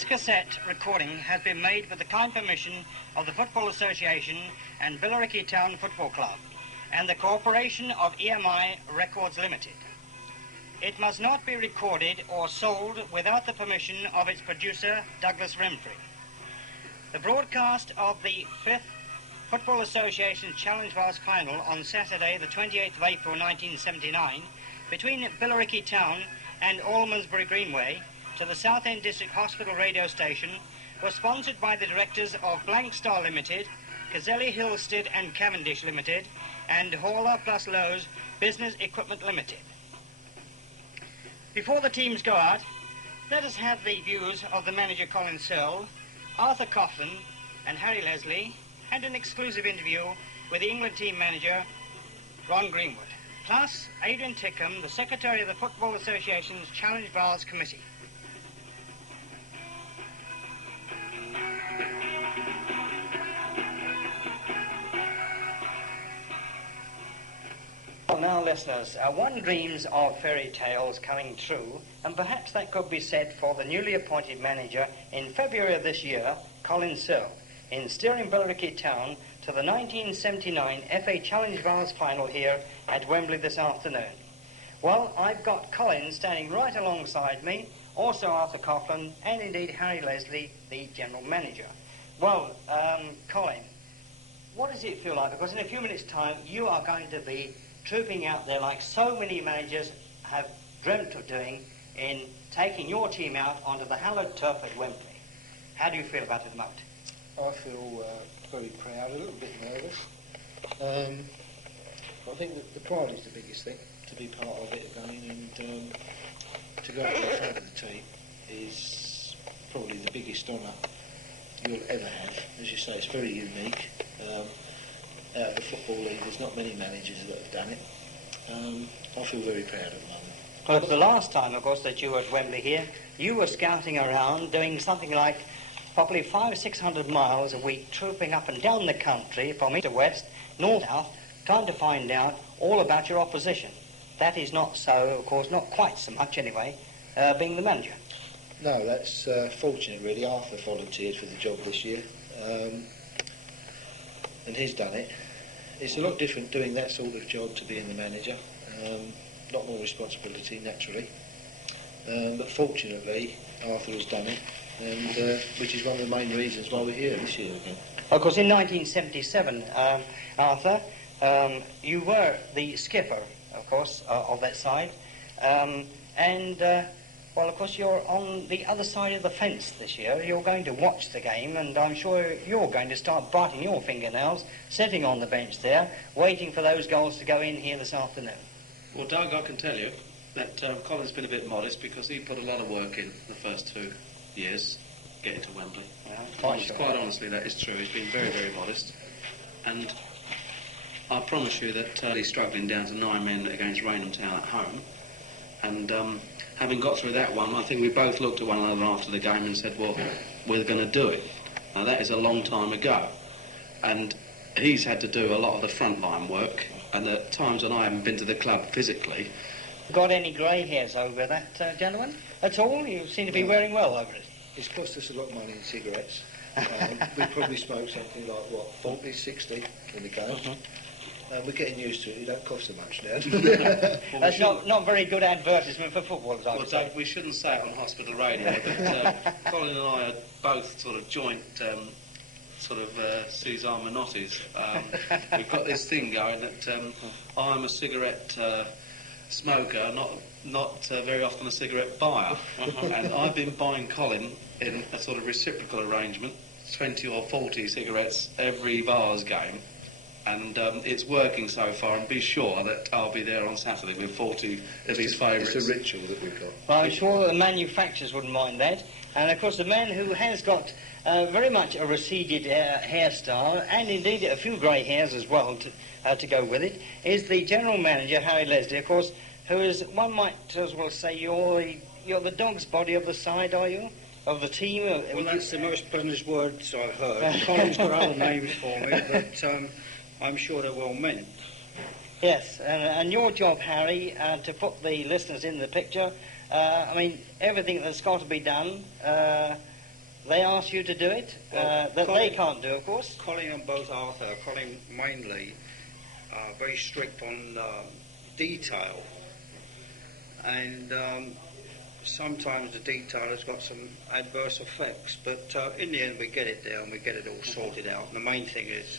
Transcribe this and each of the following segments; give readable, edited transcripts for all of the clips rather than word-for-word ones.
This cassette recording has been made with the kind permission of the Football Association and Billericay Town Football Club and the cooperation of EMI Records Limited. It must not be recorded or sold without the permission of its producer, Douglas Remfrey. The broadcast of the 5th Football Association Challenge Vase Final on Saturday, the 28th of April 1979, between Billericay Town and Almondsbury Greenway to the Southend District Hospital radio station was sponsored by the directors of Blank Star Limited, Cazelli Hillstead and Cavendish Limited, and Hauler plus Lowe's Business Equipment Limited. Before the teams go out, let us have the views of the manager Colin Searle, Arthur Coughlan and Harry Leslie, and an exclusive interview with the England team manager Ron Greenwood, plus Adrian Tickham, the secretary of the Football Association's Challenge Vase Committee. Well, now, listeners, one dreams of fairy tales coming true, and perhaps that could be said for the newly appointed manager in February of this year, Colin Searle, in steering Billericay Town to the 1979 FA Challenge Vase Final here at Wembley this afternoon. Well, I've got Colin standing right alongside me, also Arthur Coughlan, and indeed Harry Leslie, the general manager. Well, Colin, what does it feel like? Because in a few minutes' time, you are going to be trooping out there like so many managers have dreamt of doing in taking your team out onto the hallowed turf at Wembley. How do you feel about it at the moment? I feel very proud, a little bit nervous. I think that the pride is the biggest thing, to be part of it again, and to go to the front of the team is probably the biggest honour you'll ever have. As you say, it's very unique. Out of the Football League, there's not many managers that have done it. I feel very proud at the moment. Well, the last time, of course, that you were at Wembley here, you were scouting around, doing something like probably 500 or 600 miles a week, trooping up and down the country from east to west, north to south, trying to find out all about your opposition. That is not so, of course, not quite so much anyway, being the manager. No, that's fortunate really. Arthur volunteered for the job this year, and he's done it. It's a lot different doing that sort of job to being the manager. A lot more responsibility, naturally. But fortunately, Arthur has done it, and which is one of the main reasons why we're here this year again. Of course, in 1977, Arthur, you were the skipper, of course, of that side, well, of course, you're on the other side of the fence this year. You're going to watch the game, and I'm sure you're going to start biting your fingernails, sitting on the bench there, waiting for those goals to go in here this afternoon. Well, Doug, I can tell you that Colin's been a bit modest because he put a lot of work in the first 2 years getting to Wembley. Yeah, quite honestly, that is true. He's been very, very modest. And I promise you that he's struggling down to 9 men against Raynham Town at home. And having got through that one, I think we both looked at one another after the game and said, well, we're going to do it. Now, that is a long time ago. And he's had to do a lot of the front-line work, and at times when I haven't been to the club physically. Got any grey hairs over that, gentleman? That's all? You seem to be wearing well over it. It's cost us a lot of money in cigarettes. We probably smoke something like, 40, 60 in the game. We're getting used to it. It don't cost so much now. That's not very good advertisement for footballers, I would say. Doug, we shouldn't say it on hospital radio, but Colin and I are both sort of joint Suzanne Minottis. We've got this thing going that I'm a cigarette smoker, not very often a cigarette buyer. And I've been buying Colin in a sort of reciprocal arrangement, 20 or 40 cigarettes every Vase game. And it's working so far, and be sure that I'll be there on Saturday with 40 of his favourites. It's a ritual that we've got. Well, I'm sure the manufacturers wouldn't mind that. And, of course, the man who has got very much a receded hairstyle, and indeed a few grey hairs as well to go with it, is the general manager, Harry Leslie, of course, who is, one might as well say, you're the dog's body of the side, are you? Of the team? Well, that's the most pleasant words I've heard. Colin's got other names for me, but I'm sure they're well meant. Yes, and your job, Harry, to put the listeners in the picture, I mean, everything that's got to be done they asked you to do it, that Colin, they can't do, of course. Colin and both Arthur, Colin mainly, are very strict on detail, and sometimes the detail has got some adverse effects, but in the end we get it down, we get it all sorted out, and the main thing is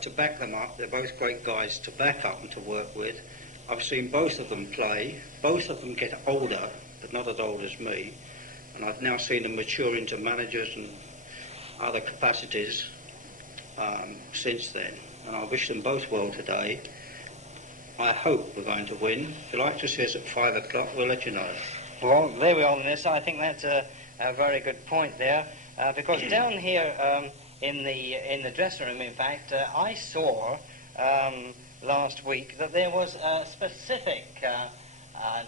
to back them up. They're both great guys to back up and to work with. I've seen both of them play, both of them get older, but not as old as me, and I've now seen them mature into managers and other capacities since then, and I wish them both well today. I hope we're going to win. If you'd like to see us at 5 o'clock, we'll let you know. Well, there we are, Nessa. I think that's a very good point there, because down here in the dressing room, in fact, I saw last week that there was a specific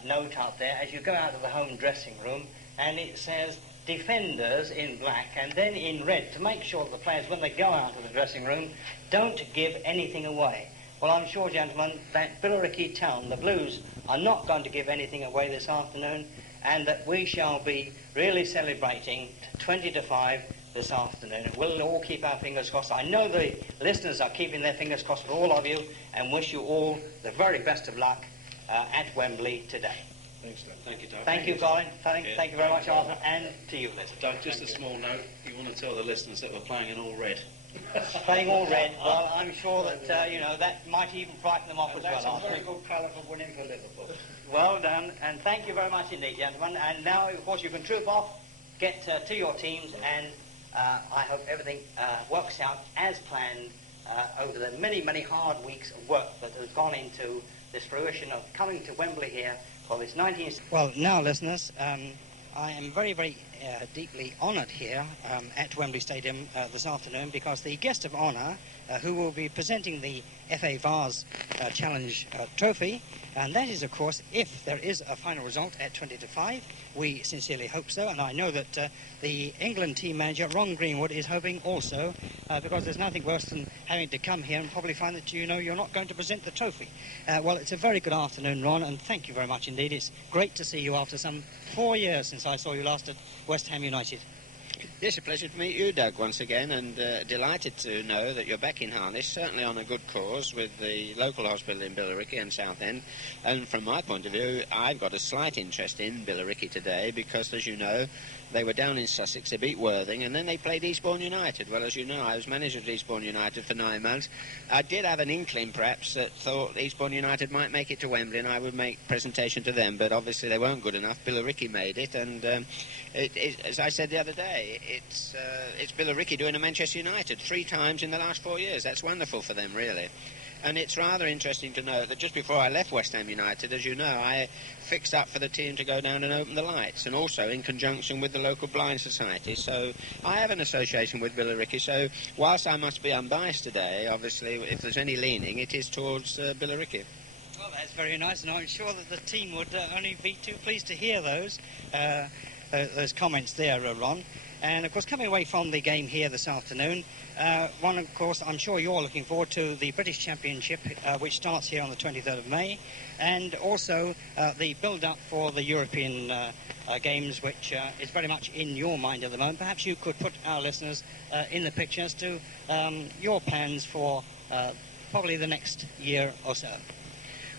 note up there as you go out of the home dressing room, and it says defenders in black and then in red, to make sure that the players, when they go out of the dressing room, don't give anything away. Well, I'm sure, gentlemen, that Billericay Town, the Blues, are not going to give anything away this afternoon, and that we shall be really celebrating 20-5 this afternoon. We'll all keep our fingers crossed. I know the listeners are keeping their fingers crossed for all of you, and wish you all the very best of luck at Wembley today. Thanks, Doug. Thank you, Doug. Thank you, Colin. Thank you very much, Arthur, and to you, Liz. Doug, just a small note. You want to tell the listeners that we're playing in all red. Playing all red, well, I'm sure that, that might even frighten them off as That's well. a very good colour for winning for Liverpool. Well done, and thank you very much indeed, gentlemen. And now, of course, you can troop off, get to your teams, and I hope everything works out as planned over the many, many hard weeks of work that has gone into this fruition of coming to Wembley here for this 19th... Well, now, listeners, I am very, very deeply honoured here at Wembley Stadium this afternoon, because the guest of honour, who will be presenting the FA Vase Challenge Trophy, and that is, of course, if there is a final result at 20-5. We sincerely hope so, and I know that the England team manager, Ron Greenwood, is hoping also, because there's nothing worse than having to come here and probably find that you're not going to present the trophy. Well, it's a very good afternoon, Ron, and thank you very much indeed. It's great to see you after some 4 years since I saw you last at West Ham United. It's a pleasure to meet you, Doug, once again, and delighted to know that you're back in harness, certainly on a good cause with the local hospital in Billericay and Southend. And from my point of view, I've got a slight interest in Billericay today because, as you know, they were down in Sussex, they beat Worthing, and then they played Eastbourne United. Well, as you know, I was manager of Eastbourne United for 9 months. I did have an inkling, perhaps, that thought Eastbourne United might make it to Wembley and I would make presentation to them, but obviously they weren't good enough. Billericay made it, and as I said the other day, it's Billericay doing a Manchester United 3 times in the last 4 years. That's wonderful for them, really. And it's rather interesting to note that just before I left West Ham United, as you know, I fixed up for the team to go down and open the lights, and also in conjunction with the local blind society. So I have an association with Billericay. So whilst I must be unbiased today, obviously, if there's any leaning, it is towards Billericay. Well, that's very nice, and I'm sure that the team would only be too pleased to hear those comments there, Ron. And, of course, coming away from the game here this afternoon, of course, I'm sure you're looking forward to the British Championship, which starts here on the 23rd of May, and also the build-up for the European Games, which is very much in your mind at the moment. Perhaps you could put our listeners in the picture as to your plans for probably the next year or so.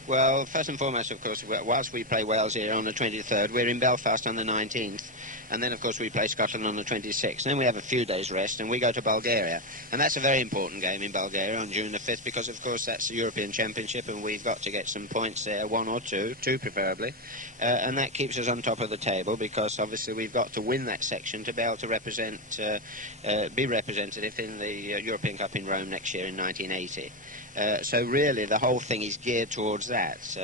Well, first and foremost, of course, whilst we play Wales here on the 23rd, we're in Belfast on the 19th. And then, of course, we play Scotland on the 26th. Then we have a few days rest, and we go to Bulgaria. And that's a very important game in Bulgaria on June the 5th, because, of course, that's the European Championship, and we've got to get some points there, 1 or 2 preferably. And that keeps us on top of the table, because, obviously, we've got to win that section to be able to be representative in the European Cup in Rome next year in 1980. So really the whole thing is geared towards that.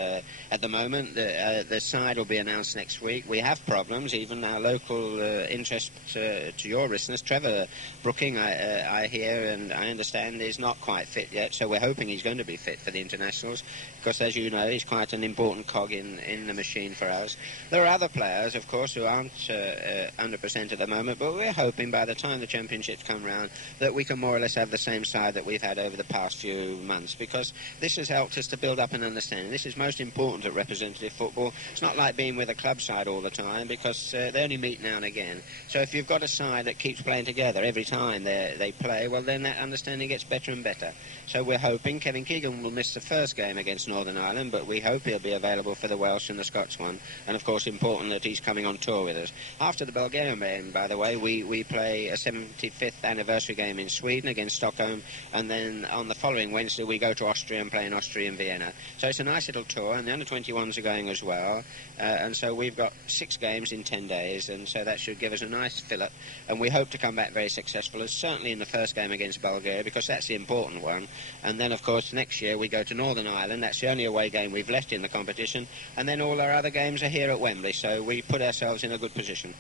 At the moment, the side will be announced next week. We have problems. Even our local interest to your listeners, Trevor Brooking, I hear and I understand, is not quite fit yet. So we're hoping he's going to be fit for the internationals, because, as you know, he's quite an important cog in the machine for us. There are other players, of course, who aren't 100% at the moment, but we're hoping by the time the championships come round that we can more or less have the same side that we've had over the past few months. months, because this has helped us to build up an understanding. This is most important at representative football. It's not like being with a club side all the time, because they only meet now and again. So if you've got a side that keeps playing together every time they play, well, then that understanding gets better and better. So we're hoping Kevin Keegan will miss the first game against Northern Ireland, but we hope he'll be available for the Welsh and the Scots one. And, of course, important that he's coming on tour with us. After the Bulgarian game, by the way, we play a 75th anniversary game in Sweden against Stockholm, and then on the following Wednesday we go to Austria and play in Austria and Vienna. So it's a nice little tour, and the under-21s are going as well. And so we've got 6 games in 10 days, and so that should give us a nice fillip. And we hope to come back very successful, as certainly in the first game against Bulgaria, because that's the important one. And then, of course, next year we go to Northern Ireland. That's the only away game we've left in the competition. And then all our other games are here at Wembley, so we put ourselves in a good position.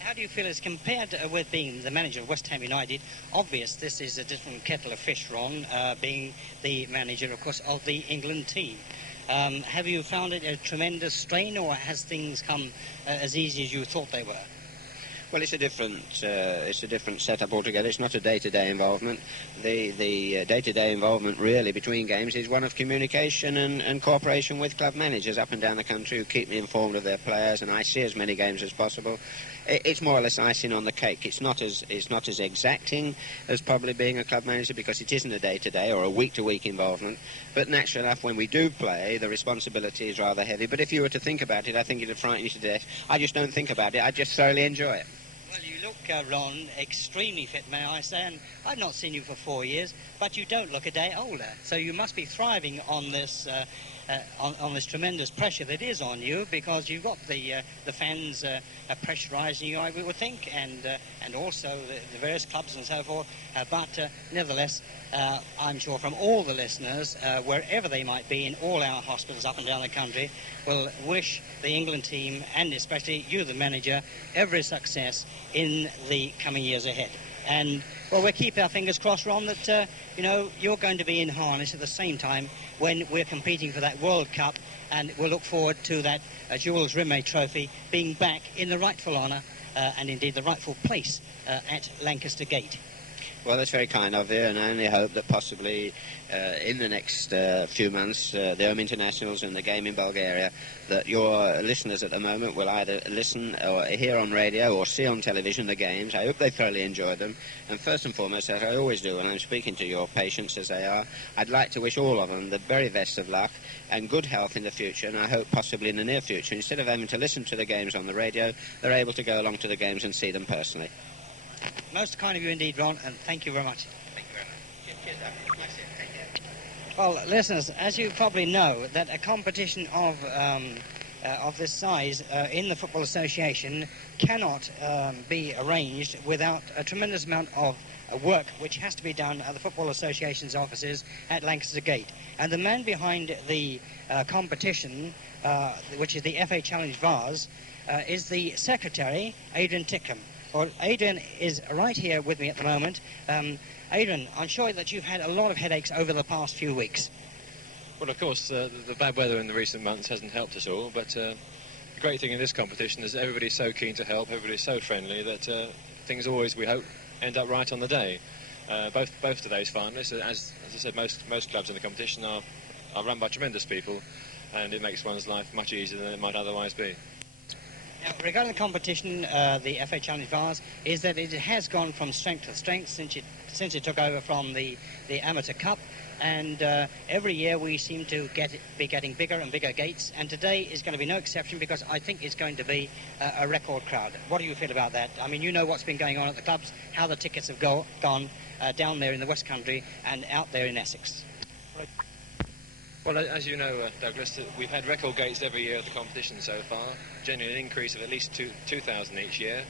How do you feel as compared with being the manager of West Ham United? Obvious this is a different kettle of fish, Ron, being the manager, of course, of the England team. Have you found it a tremendous strain, or has things come as easy as you thought they were? Well, it's a different setup altogether. It's not a day-to-day involvement. The day-to-day involvement really between games is one of communication and cooperation with club managers up and down the country who keep me informed of their players, and I see as many games as possible. It's more or less icing on the cake. It's not as exacting as probably being a club manager, because it isn't a day-to-day or a week-to-week involvement. But naturally enough, when we do play, the responsibility is rather heavy. But if you were to think about it, I think it would frighten you to death. I just don't think about it. I just thoroughly enjoy it. Well, you look, Ron, extremely fit, may I say, and I've not seen you for 4 years, but you don't look a day older. So you must be thriving on this on this tremendous pressure that is on you, because you've got the fans pressurising you, I would think, and also the various clubs and so forth. But nevertheless, I'm sure from all the listeners, wherever they might be in all our hospitals up and down the country, will wish the England team, and especially you, the manager, every success in the coming years ahead. And, well, we'll keep our fingers crossed, Ron, that, you're going to be in harness at the same time when we're competing for that World Cup, and we'll look forward to that Jules Rimet trophy being back in the rightful honour and indeed the rightful place at Lancaster Gate. Well, that's very kind of you, and I only hope that possibly in the next few months, the home internationals and the game in Bulgaria, that your listeners at the moment will either listen or hear on radio or see on television the games. I hope they thoroughly enjoy them. And first and foremost, as I always do when I'm speaking to your patients as they are, I'd like to wish all of them the very best of luck and good health in the future, and I hope possibly in the near future, instead of having to listen to the games on the radio, they're able to go along to the games and see them personally. Most kind of you indeed, Ron, and thank you very much. Thank you very much. Cheers, Nice to take care. Well, listeners, as you probably know, that a competition of this size in the Football Association cannot be arranged without a tremendous amount of work which has to be done at the Football Association's offices at Lancaster Gate. And the man behind the competition, which is the FA Challenge Vase, is the secretary, Adrian Tickham. Well, Adrian is right here with me at the moment. Adrian, I'm sure that you've had a lot of headaches over the past few weeks. Well, of course, the bad weather in the recent months hasn't helped us all, but the great thing in this competition is everybody's so keen to help, everybody's so friendly that things always, we hope, end up right on the day. Both today's finalists, as I said, most clubs in the competition are run by tremendous people, and it makes one's life much easier than it might otherwise be. Now, regarding the competition, the FA Challenge Vase, is that it has gone from strength to strength since it took over from the Amateur Cup, and every year we seem to be getting bigger and bigger gates, and today is going to be no exception, because I think it's going to be a record crowd. What do you feel about that? I mean, you know what's been going on at the clubs, how the tickets have gone down there in the West Country and out there in Essex. Well, as you know, Douglas, we've had record gates every year at the competition so far, generally an increase of at least 2,000 each year.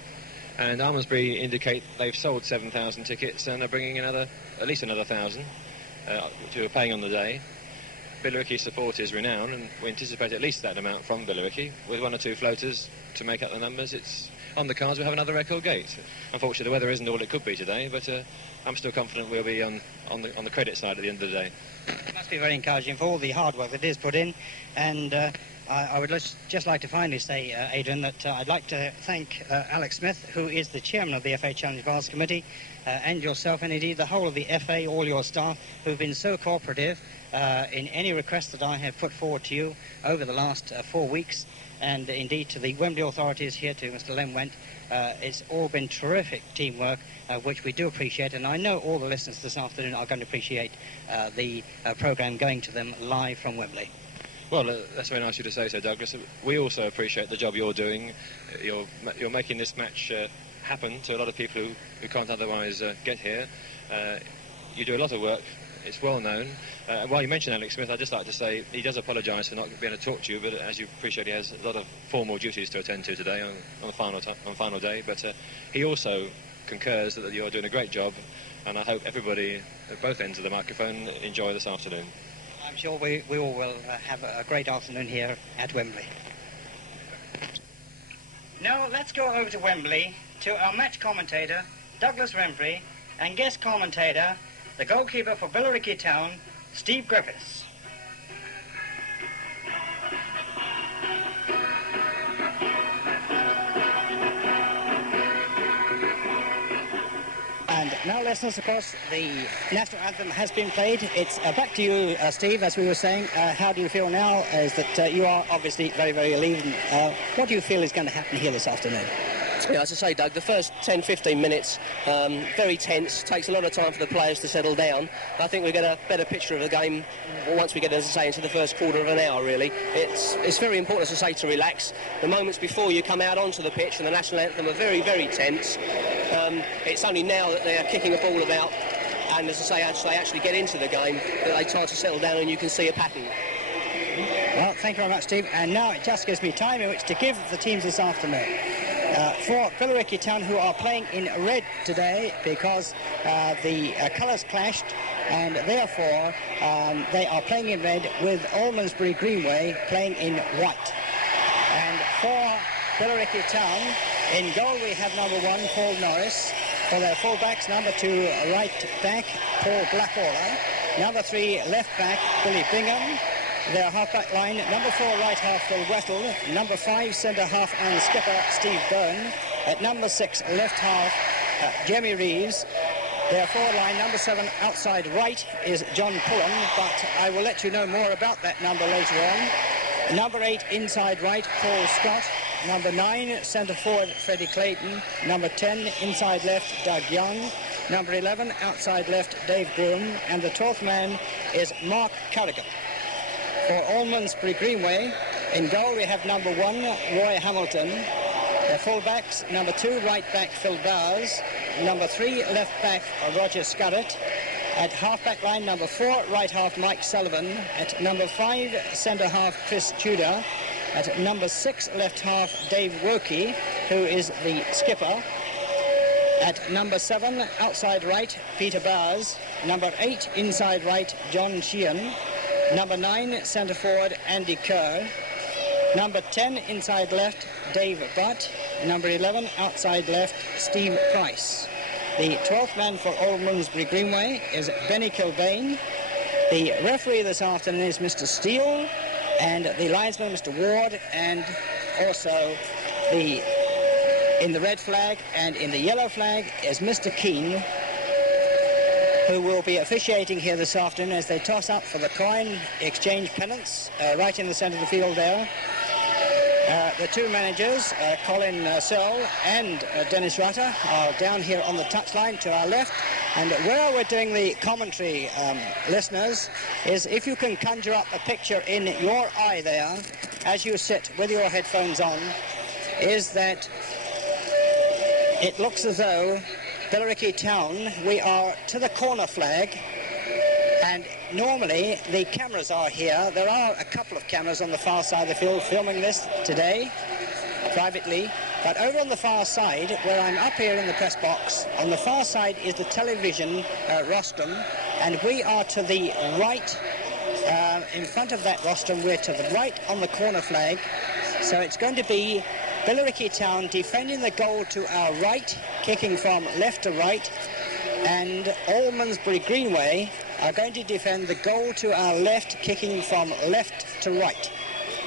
And Almondsbury indicate they've sold 7,000 tickets and are bringing at least another 1,000, which are paying on the day. Billericay support is renowned, and we anticipate at least that amount from Billericay, with 1 or 2 floaters to make up the numbers. It's on the cards. We'll have another record gate. Unfortunately, the weather isn't all it could be today, but I'm still confident we'll be on the credit side at the end of the day. It must be very encouraging for all the hard work that is put in, and I would just like to finally say, Adrian, that I'd like to thank Alex Smith, who is the chairman of the FA Challenge Vase Committee, and yourself, and indeed the whole of the FA, all your staff, who've been so cooperative in any requests that I have put forward to you over the last 4 weeks, and indeed to the Wembley authorities here, to Mr. Lem Went. It's all been terrific teamwork, which we do appreciate, and I know all the listeners this afternoon are going to appreciate the programme going to them live from Wembley. Well, that's very nice of you to say so, Douglas. We also appreciate the job you're doing. You're making this match happen to a lot of people who can't otherwise get here. You do a lot of work. It's well known. And while you mentioned Alex Smith, I'd just like to say he does apologise for not being able to talk to you, but as you appreciate, he has a lot of formal duties to attend to today on the final day. But he also concurs that you're doing a great job, and I hope everybody at both ends of the microphone enjoy this afternoon. I'm sure we all will have a great afternoon here at Wembley. Now let's go over to Wembley to our match commentator, Douglas Remfrey, and guest commentator, the goalkeeper for Billericay Town, Steve Griffiths. And now, listeners, of course, the national anthem has been played. It's back to you, Steve, as we were saying. How do you feel now? Is that you are obviously very, very relieved. What do you feel is going to happen here this afternoon? Yeah, as I say, Doug, the first 10-15 minutes, very tense, takes a lot of time for the players to settle down. I think we get a better picture of the game once we get, as I say, into the first quarter of an hour, really. It's very important, as I say, to relax. The moments before you come out onto the pitch and the national anthem are very, very tense. It's only now that they are kicking a ball about, and as I say, as they actually get into the game, that they start to settle down and you can see a pattern. Well, thank you very much, Steve. And now it just gives me time in which to give the teams this afternoon. For Billericay Town, who are playing in red today because the colours clashed, and therefore they are playing in red, with Almondsbury Greenway playing in white. And for Billericay Town, in goal we have number 1, Paul Norris. For their full-backs, number 2, right back, Paul Blackwaller. Number 3, left back, Billy Bingham. Their half-back line, number 4, right half, Phil Whettell. Number 5, centre-half and skipper, Steve Byrne. At number 6, left half, Jamie Reeves. Their forward line, number 7, outside right, is John Pullen, but I will let you know more about that number later on. Number 8, inside right, Paul Scott. Number 9, centre forward, Freddie Clayden. Number 10, inside left, Doug Young. Number 11, outside left, Dave Groom. And the 12th man is Mark Carrigan. For Almondsbury Greenway, in goal we have number 1, Roy Hamilton. Their full-backs, number 2, right back, Phil Bowers. Number 3, left back, Roger Scarrett. At half-back line, number 4, right half, Mike Sullivan. At number 5, centre-half, Chris Tudor. At number 6, left half, Dave Woki, who is the skipper. At number 7, outside right, Peter Bowers. Number 8, inside right, John Sheehan. Number 9, centre forward, Andy Kerr. Number 10, inside left, Dave Butt. Number 11, outside left, Steve Price. The 12th man for Almondsbury Greenway is Benny Kilbane. The referee this afternoon is Mr. Steele, and the linesman, Mr. Ward, and also in the red flag and in the yellow flag is Mr. Keane, who will be officiating here this afternoon as they toss up for the coin exchange pennants right in the centre of the field there. The two managers, Colin Searle and Dennis Rutter, are down here on the touchline to our left. And where we're doing the commentary, listeners, is if you can conjure up a picture in your eye there, as you sit with your headphones on, is that it looks as though Billericay Town, we are to the corner flag, and normally the cameras are here. There are a couple of cameras on the far side of the field filming this today, privately, but over on the far side, where I'm up here in the press box, on the far side is the television rostrum, and we are to the right, in front of that rostrum, we're to the right on the corner flag, so it's going to be Billericay Town defending the goal to our right, kicking from left to right, and Almondsbury Greenway are going to defend the goal to our left, kicking from left to right.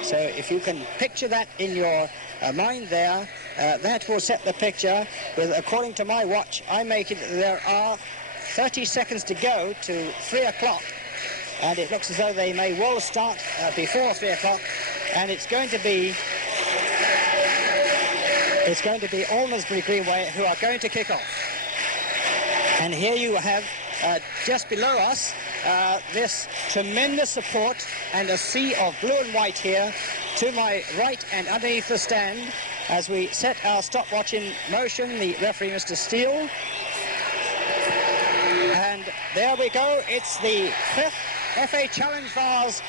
So if you can picture that in your mind there, that will set the picture. With, according to my watch, I make it there are 30 seconds to go to 3 o'clock, and it looks as though they may well start before 3 o'clock, and it's going to be Almondsbury Greenway who are going to kick off. And here you have just below us this tremendous support and a sea of blue and white here to my right and underneath the stand as we set our stopwatch in motion, the referee Mr. Steele. And there we go, it's the 5th FA Challenge Vase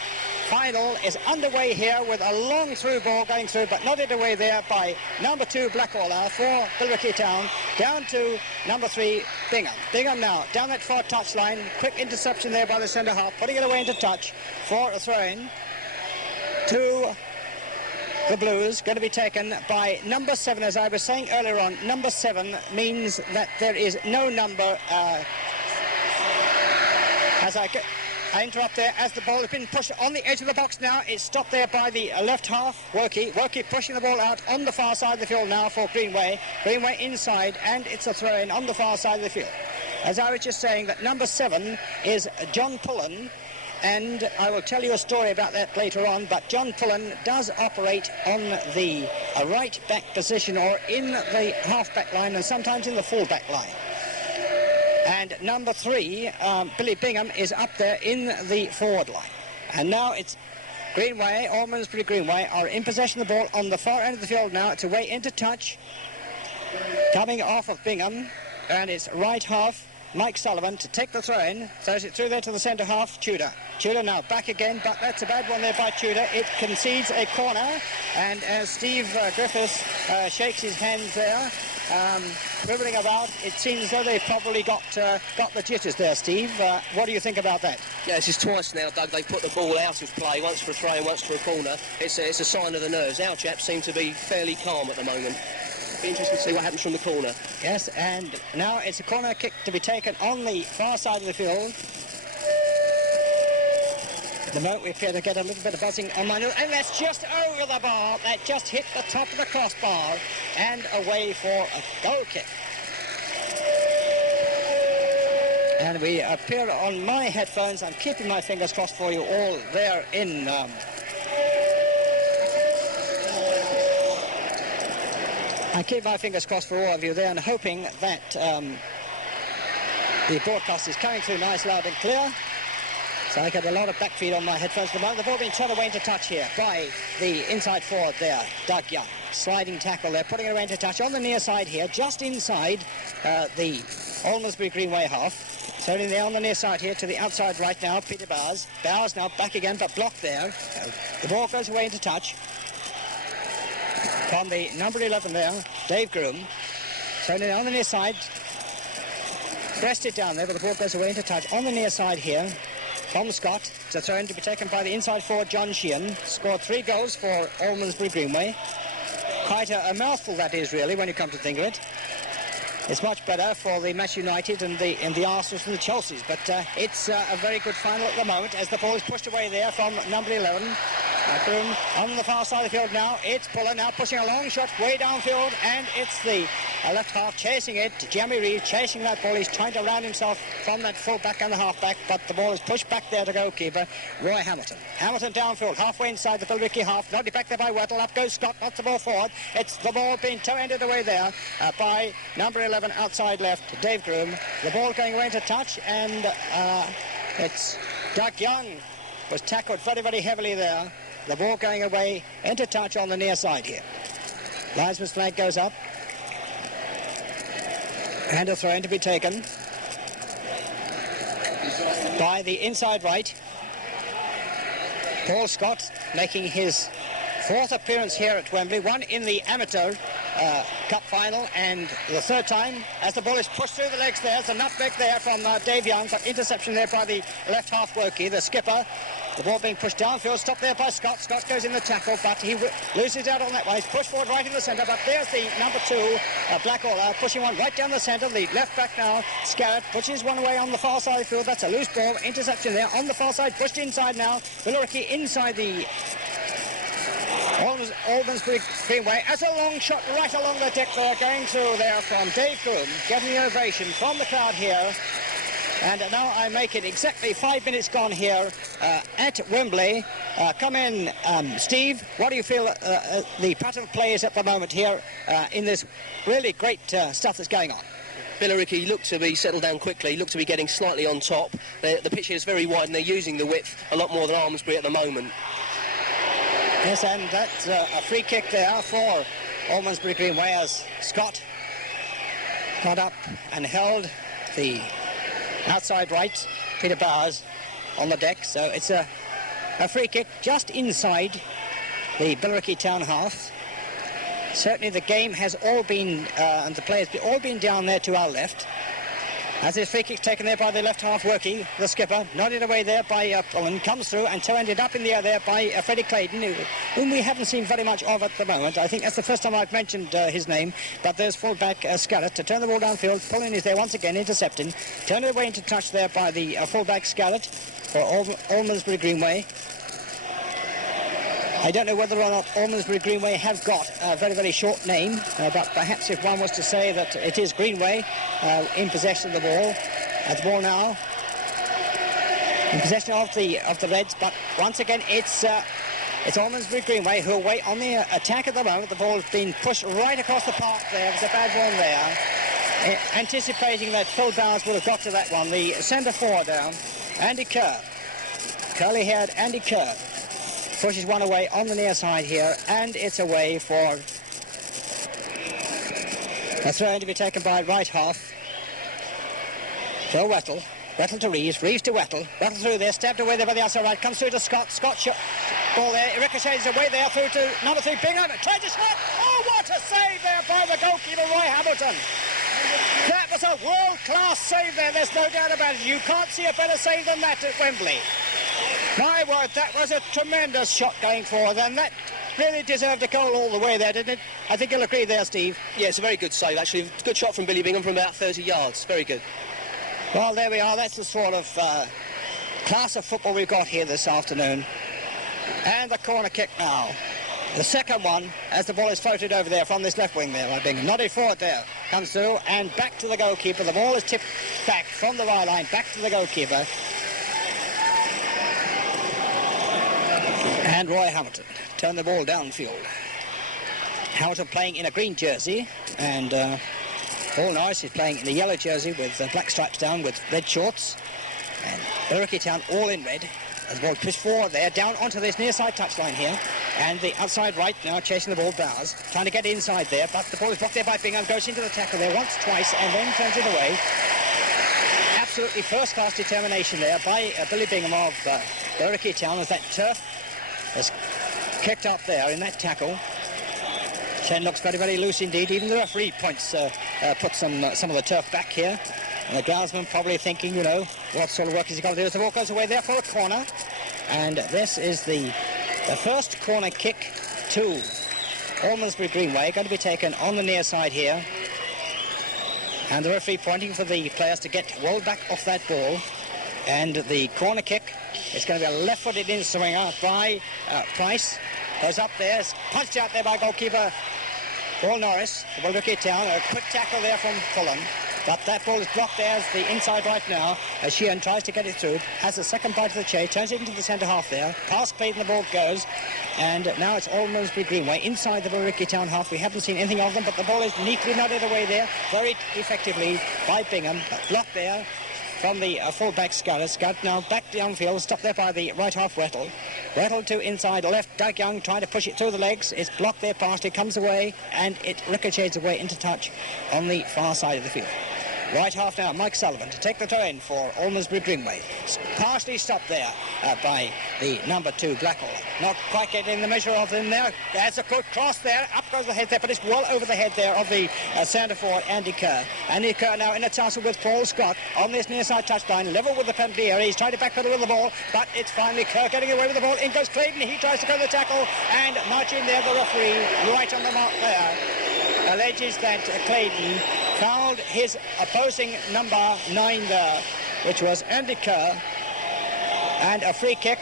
final is underway here with a long through ball going through, but nodded away there by number 2 Blackwater for Billericay Town, down to number 3 Bingham. Bingham now down that far touchline, quick interception there by the centre half, putting it away into touch for a throw-in to the Blues, going to be taken by number 7. As I was saying earlier on, number 7 means that there is no number I interrupt there as the ball has been pushed on the edge of the box now. It's stopped there by the left half, Workey pushing the ball out on the far side of the field now for Greenway. Greenway inside, and it's a throw-in on the far side of the field. As I was just saying, that number 7 is John Pullen, and I will tell you a story about that later on, but John Pullen does operate on the right back position or in the half-back line and sometimes in the full-back line. And number 3, Billy Bingham, is up there in the forward line. And now it's Greenway, Almondsbury Greenway, are in possession of the ball on the far end of the field now. It's away into touch, coming off of Bingham, and it's right half, Mike Sullivan, to take the throw-in. Throws it through there to the centre half, Tudor. Tudor now back again, but that's a bad one there by Tudor. It concedes a corner, and as Steve Griffiths shakes his hands there, dribbling about, it seems as though they've probably got the jitters there, Steve. What do you think about that? Yeah, this is twice now, Doug. They've put the ball out of play, once for a throw and once for a corner. It's a sign of the nerves. Our chaps seem to be fairly calm at the moment. Be interesting to see what happens from the corner. Yes, and now it's a corner kick to be taken on the far side of the field. At the moment we appear to get a little bit of buzzing on my nose, and that's just over the bar. That just hit the top of the crossbar and away for a goal kick. And we appear on my headphones. I'm keeping my fingers crossed for you all there in I keep my fingers crossed for all of you there, and hoping that the broadcast is coming through nice, loud and clear. So I get a lot of backfeed on my headphones at the moment. The ball being shot away into touch here by the inside forward there, Doug Young. Sliding tackle there, putting it away into touch on the near side here, just inside the Almondsbury Greenway half. Turning there on the near side here to the outside right now, Peter Bowers. Bowers now back again, but blocked there. The ball goes away into touch from the number 11 there, Dave Groom. Turning on the near side. Breasted down there, but the ball goes away into touch on the near side here. From Scott, it's a throw-in to be taken by the inside forward, John Sheehan. Scored 3 goals for Almondsbury Greenway. Quite a mouthful that is, really, when you come to think of it. It's much better for the Manchester United and the Arsenals and the Chelseas, but it's a very good final at the moment as the ball is pushed away there from number 11. Groom on the far side of the field now. It's Puller now pushing a long shot way downfield, and it's the left half chasing it. Jamie Reeves chasing that ball. He's trying to round himself from that full-back and the half-back, but the ball is pushed back there to goalkeeper Roy Hamilton. Hamilton downfield, halfway inside the Billericay half. Nodded back there by Whettell. Up goes Scott, knocks the ball forward. It's the ball being toe-ended away there by number 11 outside left, Dave Groom. The ball going away into touch, and it's Doug Young was tackled very, very heavily there. The ball going away into touch on the near side here. Linesman's flag goes up. And a throw-in to be taken by the inside right. Paul Scott making his 4th appearance here at Wembley, one in the amateur cup final, and the 3rd time as the ball is pushed through the legs there. There's a nutmeg there from Dave Young, but interception there by the left half Workey, the skipper. The ball being pushed downfield, stopped there by Scott. Scott goes in the tackle, but he loses out on that one. He's pushed forward right in the centre, but there's the number 2, Blackwater, pushing one right down the centre. The left back now, Scarrett, pushes one away on the far side of the field. That's a loose ball, interception there on the far side, pushed inside now. Billericay inside the Almondsbury Greenway as a long shot right along the deck there, going through there from Dave Groom, getting the ovation from the crowd here. And now I make it exactly 5 minutes gone here at Wembley. Come in, Steve. What do you feel the pattern of play is at the moment here in this really great stuff that's going on? Billericay look to be settled down quickly, look to be getting slightly on top. The pitch here is very wide and they're using the width a lot more than Almondsbury at the moment. Yes, and that's a free kick there for Almondsbury Greenway as Scott got up and held the outside right, Peter Bowers, on the deck. So it's a free kick just inside the Billericay town half. Certainly the game has all been, and the players have all been down there to our left. As his free kick taken there by the left half working, the skipper, nodded away there by Colin, comes through and so ended up in the air there by Freddie Clayden, whom we haven't seen very much of at the moment. I think that's the first time I've mentioned his name, but there's full-back Scarlett to turn the ball downfield. Colin is there once again, intercepting, turned it away into touch there by the full-back Scarlett for Almondsbury Greenway. I don't know whether or not Almondsbury Greenway have got a very, very short name, but perhaps if one was to say that it is Greenway in possession of the ball. The ball now in possession of the Reds, but once again it's Almondsbury Greenway who are away on the attack at the moment. The ball's been pushed right across the park there. There's a bad one there. Anticipating that Phil Bowers would have got to that one. The centre forward down, Andy Kerr. Curly-haired Andy Kerr pushes one away on the near side here, and it's away for a throw in to be taken by right half for Whettell. Whettell to Reeves, Reeves to Whettell. Whettell through there, stabbed away there by the outside right, comes through to Scott. Scott shot ball there, it ricochets away there through to number 3, Bingham. Tries to shot. Oh, what a save there by the goalkeeper, Roy Hamilton. That was a world-class save there, there's no doubt about it. You can't see a better save than that at Wembley. My word, that was a tremendous shot going forward, and that really deserved a goal all the way there, didn't it? I think you'll agree there, Steve. Yeah, it's a very good save, actually. Good shot from Billy Bingham from about 30 yards. Very good. Well, there we are. That's the sort of class of football we've got here this afternoon. And the corner kick now. The second one, as the ball is floated over there from this left wing there by Bingham. Nodded forward there. Comes through and back to the goalkeeper. The ball is tipped back from the right line, back to the goalkeeper. And Roy Hamilton turned the ball downfield. Hamilton playing in a green jersey, and Paul Norris is playing in a yellow jersey with black stripes down with red shorts. And Billericay Town all in red. As the ball pushed forward there, down onto this near side touchline here. And the outside right now chasing the ball, Bowers, trying to get inside there, but the ball is blocked there by Bingham, goes into the tackle there once, twice, and then turns it away. Absolutely first-class determination there by Billy Bingham of Billericay Town as that turf is kicked up there in that tackle. Chen looks very, very loose indeed. Even the referee points, put some of the turf back here. And the groundsman probably thinking, you know, what sort of work has he got to do as the ball goes away there for a corner. And this is the first corner kick to Almondsbury Greenway, going to be taken on the near side here. And the referee pointing for the players to get well back off that ball. And the corner kick is going to be a left-footed in-swinger by Price. Goes up there, is punched out there by goalkeeper Paul Norris. The Billericay Town, a quick tackle there from Colin. But that ball is blocked there as the inside right now, as Sheehan tries to get it through. Has a second bite of the chase, turns it into the centre half there. Past Clayden, the ball goes. And now it's Almondsbury Greenway inside the Billericay Town half. We haven't seen anything of them, but the ball is neatly nodded away there very effectively by Bingham. Blocked there from the full-back Scarlett. Scarlett now back downfield, stopped there by the right half Whettell. Whettell to inside left. Doug Young trying to push it through the legs. It's blocked there past. It comes away and it ricochets away into touch on the far side of the field. Right half now, Mike Sullivan to take the throw in for Almondsbury Greenway. Partially stopped there by the number 2, Blackwell. Not quite getting the measure of him there. There's a good cross there. Up goes the head there, but it's well over the head there of the centre forward, Andy Kerr. Andy Kerr now in a tussle with Paul Scott on this near side touchline, level with the penalty area. He's trying to backpedal with the ball, but it's finally Kerr getting away with the ball. In goes Clayden. He tries to go to the tackle, and marching there, the referee, right on the mark there, alleges that Clayden fouled his opposing number 9 there, which was Andy Kerr, and a free kick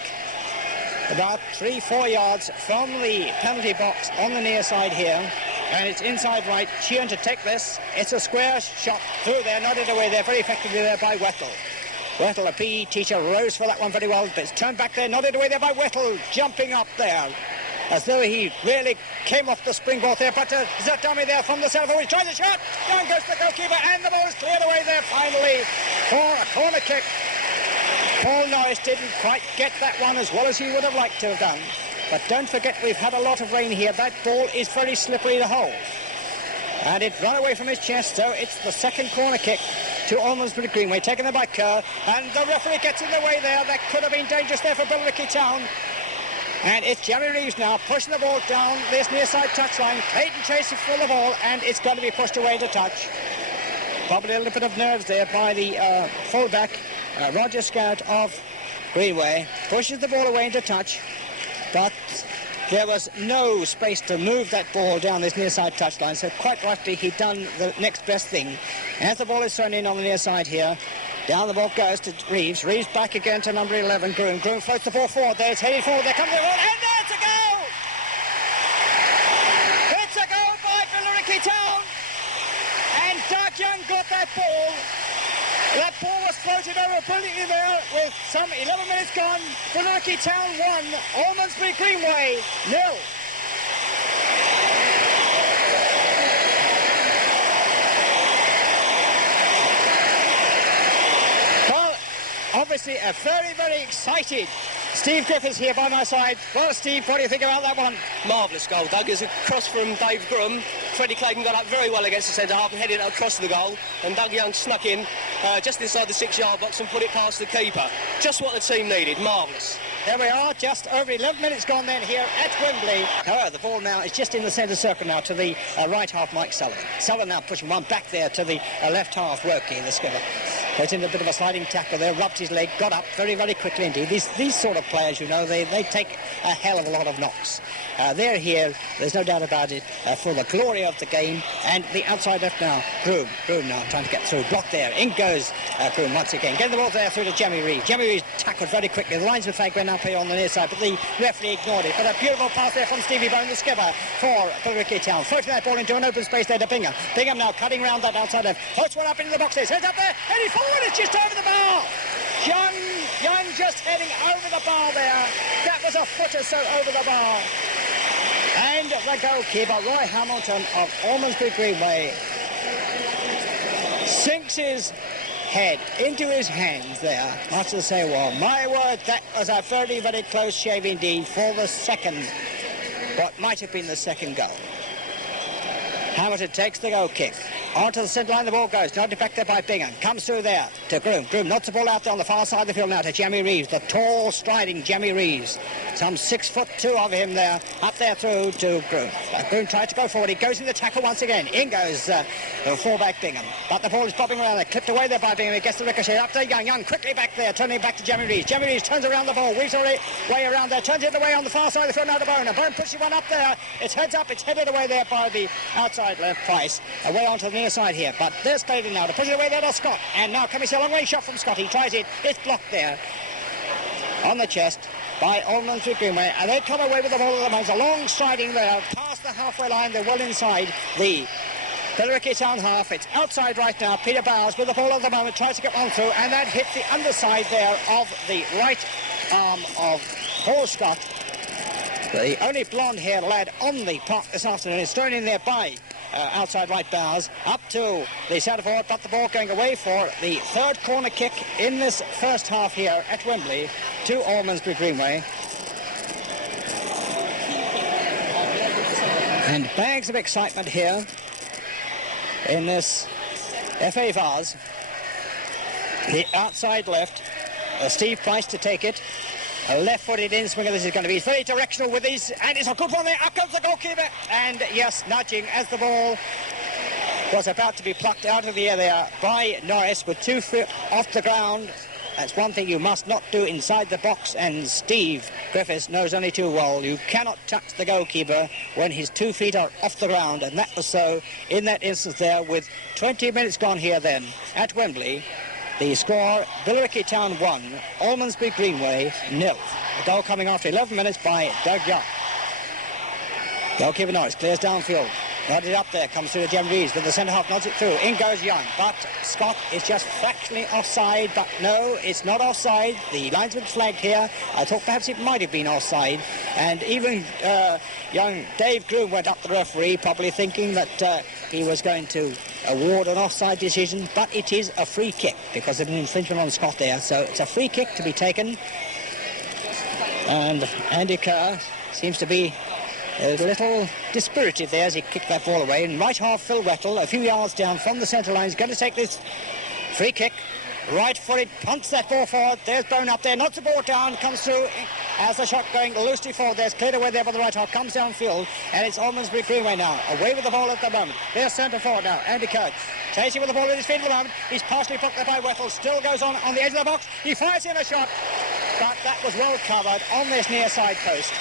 about 3-4 yards from the penalty box on the near side here. And it's inside right. Sheehan to take this. It's a square shot through there, nodded away there very effectively there by Whettell. Whettell, a PE teacher, rose for that one very well, but it's turned back there, nodded away there by Whettell, jumping up there, as though he really came off the springboard there, but there's a dummy there from the centre forward. He tries a shot, down goes the goalkeeper, and the ball is cleared away there finally for a corner kick. Paul Norris didn't quite get that one as well as he would have liked to have done. But don't forget, we've had a lot of rain here. That ball is very slippery to hold. And it ran away from his chest, so it's the second corner kick to Almondsbury Greenway, taken there by Kerr. And the referee gets in the way there. That could have been dangerous there for Billericay Town. And it's Jerry Reeves now pushing the ball down this near side touchline. Clayden chases for the ball, and it's going to be pushed away to touch. Probably a little bit of nerves there by the fullback, Roger Scout of Greenway. Pushes the ball away into touch. But there was no space to move that ball down this near side touchline, so quite rightly he'd done the next best thing. As the ball is thrown in on the near side here, down the ball goes to Reeves. Reeves back again to number 11, Groom. Groom floats the ball forward there, it's headed forward, there comes the ball, and there's a goal! It's a goal by Billericay Town! And Doug Young got that ball. That ball was floated over brilliantly there with some 11 minutes gone. Billericay Town 1, Almondsbury Greenway 0. Well, obviously a very, very excited Steve Griffiths here by my side. Well, Steve, what do you think about that one? Marvellous goal, Doug. It's a cross from Dave Groom. Freddie Clayden got up very well against the centre half and headed across the goal. And Doug Young snuck in just inside the 6-yard box and put it past the keeper. Just what the team needed. Marvellous. There we are, just over 11 minutes gone then here at Wembley. However, the ball now is just in the centre circle now to the right half, Mike Sullivan. Sullivan now pushing one back there to the left half, Worky, the skipper. Went in a bit of a sliding tackle there, rubbed his leg, got up very, very quickly indeed. These sort of players, you know, they take a hell of a lot of knocks. They're here, there's no doubt about it, for the glory of the game. And the outside left now, Groom now trying to get through. Blocked there, in goes Groom once again. Getting the ball there through to Jeremy Reeves. Jeremy Reeves tackled very quickly. The linesman flag went up here on the near side, but the referee ignored it. But a beautiful pass there from Stevie Bone, the skipper, for Billericay Town. Floating that ball into an open space there to Bingham. Bingham now cutting round that outside left. Floats one up into the boxes. Heads up there, heading forward, it's just over the bar. Young just heading over the bar there. That was a foot or so over the bar. And the goalkeeper, Roy Hamilton of Almondsbury Greenway, sinks his head into his hands there, much to say, well, my word, that was a very, very close shave indeed for the second, what might have been the second goal. Hamilton takes the goal kick. Onto the centre line, the ball goes. Nodded back there by Bingham. Comes through there to Groom. Groom knocks the ball out there on the far side of the field now to Jeremy Reeves. The tall, striding Jeremy Reeves. Some 6'2" of him there. Up there through to Groom. Groom tried to go forward. He goes in the tackle once again. In goes the fullback Bingham. But the ball is bobbing around there. Clipped away there by Bingham. He gets the ricochet up to Young. Young quickly back there. Turning back to Jeremy Reeves. Jeremy Reeves turns around the ball. Weaves her way around there. Turns it away on the far side of the field now to Bone. And Bone pushes one up there. It's heads up. It's headed away there by the outside left Price. Away onto the near side here. But there's Clayden now to push it away there to Scott. And now coming a long way shot from Scott. He tries it. It's blocked there on the chest by Almondsbury Greenway. And they come away with the ball at the moment. A long striding there past the halfway line. They're well inside the Billericay Town half. It's outside right now. Peter Bowers with the ball at the moment. Tries to get one through. And that hit the underside there of the right arm of Paul Scott. The only blonde-haired lad on the park this afternoon is thrown in there by outside right Bowers up to the centre forward, but the ball going away for the third corner kick in this first half here at Wembley to Almondsbury Greenway. And bags of excitement here in this FA Vase. The outside left, Steve Price to take it. A left-footed in-swinger this is going to be. He's very directional with these, and it's a good one there. Up comes the goalkeeper, and yes, nudging as the ball was about to be plucked out of the air there by Norris with 2 feet off the ground. That's one thing you must not do inside the box, and Steve Griffiths knows only too well. You cannot touch the goalkeeper when his 2 feet are off the ground, and that was so in that instance there with 20 minutes gone here then at Wembley. The score, Billericay Town 1, Almondsbury Greenway 0. A goal coming after 11 minutes by Doug Young. Goalkeeper Norris clears downfield. Nodded up there, comes through to Reeves with the centre half, nods it through. In goes Young, but Scott is just fractionally offside, but no, it's not offside. The linesman flagged here. I thought perhaps it might have been offside. And even young Dave Groom went up the referee, probably thinking that he was going to award an offside decision, but it is a free kick because of an infringement on Scott there. So it's a free kick to be taken. And Andy Kerr seems to be a little dispirited there as he kicked that ball away. And right half, Phil Whettell, a few yards down from the centre line, is going to take this free kick. Right-footed, punts that ball forward. There's Bone up there, knocks the ball down, comes through as the shot going loosely forward. There's cleared away there by the right half, comes downfield, and it's Almondsbury Greenway now. Away with the ball at the moment. There's centre forward now, Andy Kirk. Chasing with the ball at his feet at the moment. He's partially put there by Whettell. Still goes on the edge of the box. He fires in a shot, but that was well covered on this near side post.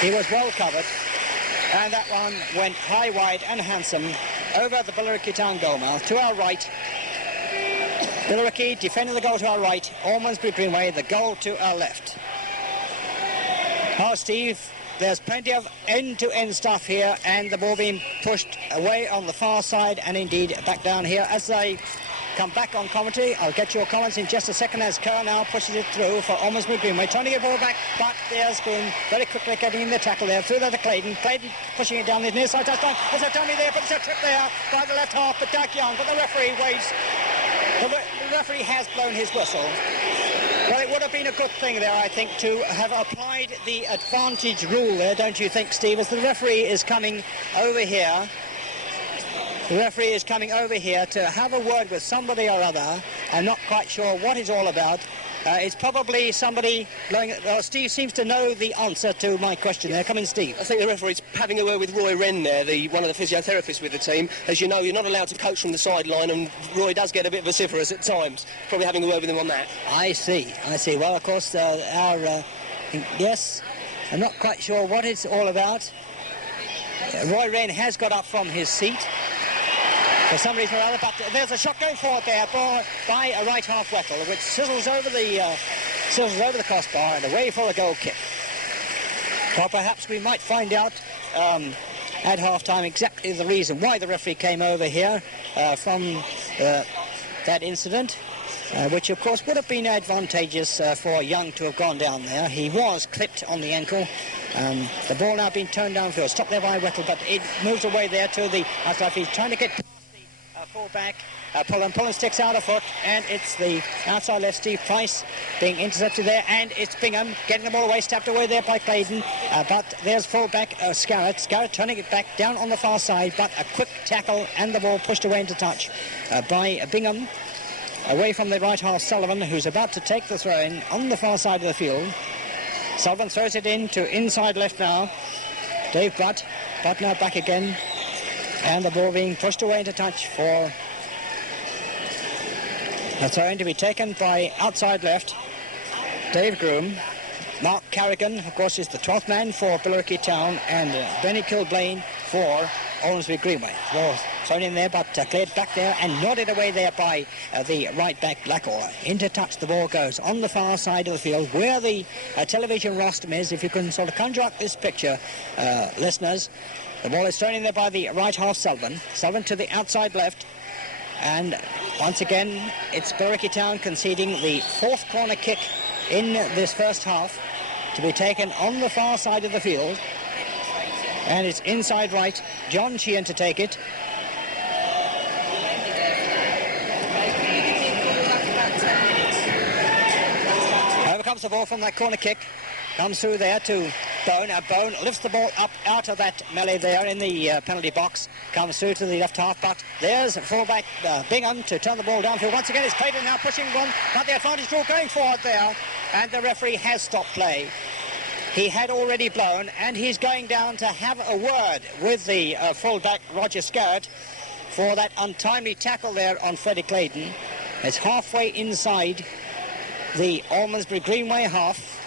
He was well covered, and that one went high, wide and handsome over the Billericay Town goal mouth to our right. Billericay defending the goal to our right, Almondsbury Greenway the goal to our left. Oh, Steve, there's plenty of end-to-end stuff here, and the ball being pushed away on the far side and indeed back down here as they come back on commentary. I'll get your comments in just a second as Kerr now pushes it through for Almondsbury Greenway, trying to get the ball back, but there's Groom very quickly getting in the tackle there, through there to Clayden. Clayden pushing it down the near side touchline. There's a dummy there, but there's a trip there by the left half, but Doug Young, but the referee waits. The referee has blown his whistle. Well, it would have been a good thing there, I think, to have applied the advantage rule there, don't you think, Steve? As the referee is coming over here, the referee is coming over here to have a word with somebody or other. I'm not quite sure what it's all about. It's probably somebody blowing... Well, Steve seems to know the answer to my question there. Come in, Steve. I think the referee's having a word with Roy Wren there, one of the physiotherapists with the team. As you know, you're not allowed to coach from the sideline, and Roy does get a bit vociferous at times. Probably having a word with him on that. I see. Well, of course, yes, I'm not quite sure what it's all about. Roy Wren has got up from his seat for some reason or other, but there's a shot going forward there by a right half Whettell, which sizzles over the crossbar and away for a goal kick. Well, perhaps we might find out at half-time exactly the reason why the referee came over here from that incident, which of course would have been advantageous for Young to have gone down there. He was clipped on the ankle. The ball now being turned downfield, stopped there by Whettell, but it moves away there to the outside. He's trying to get past the full-back. Pullen sticks out a foot, and it's the outside left Steve Price being intercepted there, and it's Bingham getting the ball away, stabbed away there by Clayden, but there's full-back Scarrett turning it back down on the far side, but a quick tackle and the ball pushed away into touch by Bingham, away from the right half Sullivan, who's about to take the throw-in on the far side of the field. Sullivan throws it in to inside left now. Dave Butt now back again, and the ball being pushed away into touch for a throw-in to be taken by outside left Dave Groom. Mark Carrigan, of course, is the 12th man for Billericay Town, and Benny Kilblain for Almondsbury Greenway. Well, thrown in there, but cleared back there and nodded away there by the right back Blackall. Into touch the ball goes on the far side of the field where the television rostrum is. If you can sort of conjure up this picture, listeners, the ball is thrown in there by the right half Sullivan. Sullivan to the outside left, and once again it's Billericay Town conceding the fourth corner kick in this first half to be taken on the far side of the field, and it's inside right, John Sheehan to take it. Over comes the ball from that corner kick, comes through there to Bone. Now Bone lifts the ball up out of that melee there in the penalty box, comes through to the left half, but there's fullback Bingham to turn the ball downfield. Once again it's Clayden now pushing one, but the advantage rule going forward there, and the referee has stopped play. He had already blown, and he's going down to have a word with the fullback Roger Scarrett for that untimely tackle there on Freddie Clayden. It's halfway inside the Almondsbury Greenway half.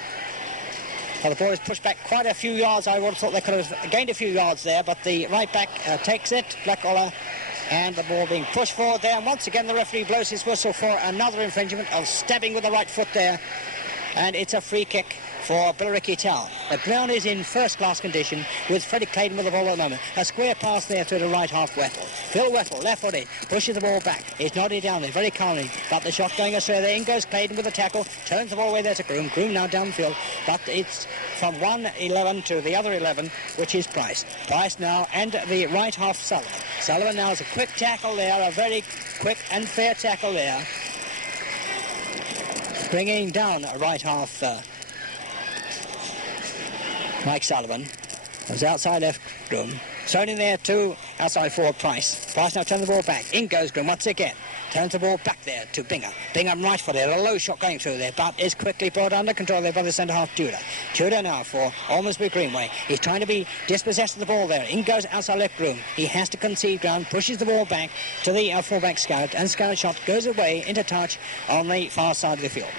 Well, the ball is pushed back quite a few yards. I would have thought they could have gained a few yards there, but the right back takes it. Blackoller And the ball being pushed forward there. And once again, the referee blows his whistle for another infringement of stabbing with the right foot there. And it's a free kick for Billericay Town. The ground is in first-class condition with Freddie Clayden with the ball at the moment. A square pass there to the right half Whettell. Phil Whettell, left-footed, pushes the ball back. He's nodded down there very calmly, but the shot going astray there. In goes Clayden with the tackle, turns the ball away there to Groom. Groom now downfield, but it's from one 11 to the other 11, which is Price. Price now and the right half Sullivan. Sullivan now has a quick tackle there, a very quick and fair tackle there. Bringing down a right half Mike Sullivan. Comes outside left Groom. Thrown in there to outside forward Price. Price now turns the ball back. In goes Groom once again. Turns the ball back there to Bingham. Bingham right for there. A low shot going through there, but is quickly brought under control there by the centre half Tudor. Tudor now for Almondsbury Greenway. He's trying to be dispossessed of the ball there. In goes outside left Groom. He has to concede ground. Pushes the ball back to the fullback Scout. And Scout shot goes away into touch on the far side of the field.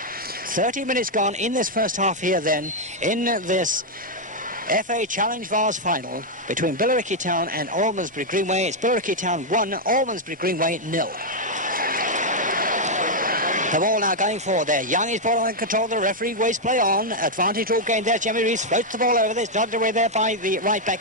30 minutes gone in this first half here then. In this FA Challenge Vase final between Billericay Town and Almondsbury Greenway. It's Billericay Town 1, Almondsbury Greenway 0. The ball now going forward there. Young is ball under control. The referee waits play on. Advantage all gained there. Jimmy Reeves floats the ball over there. It's nodded away there by the right back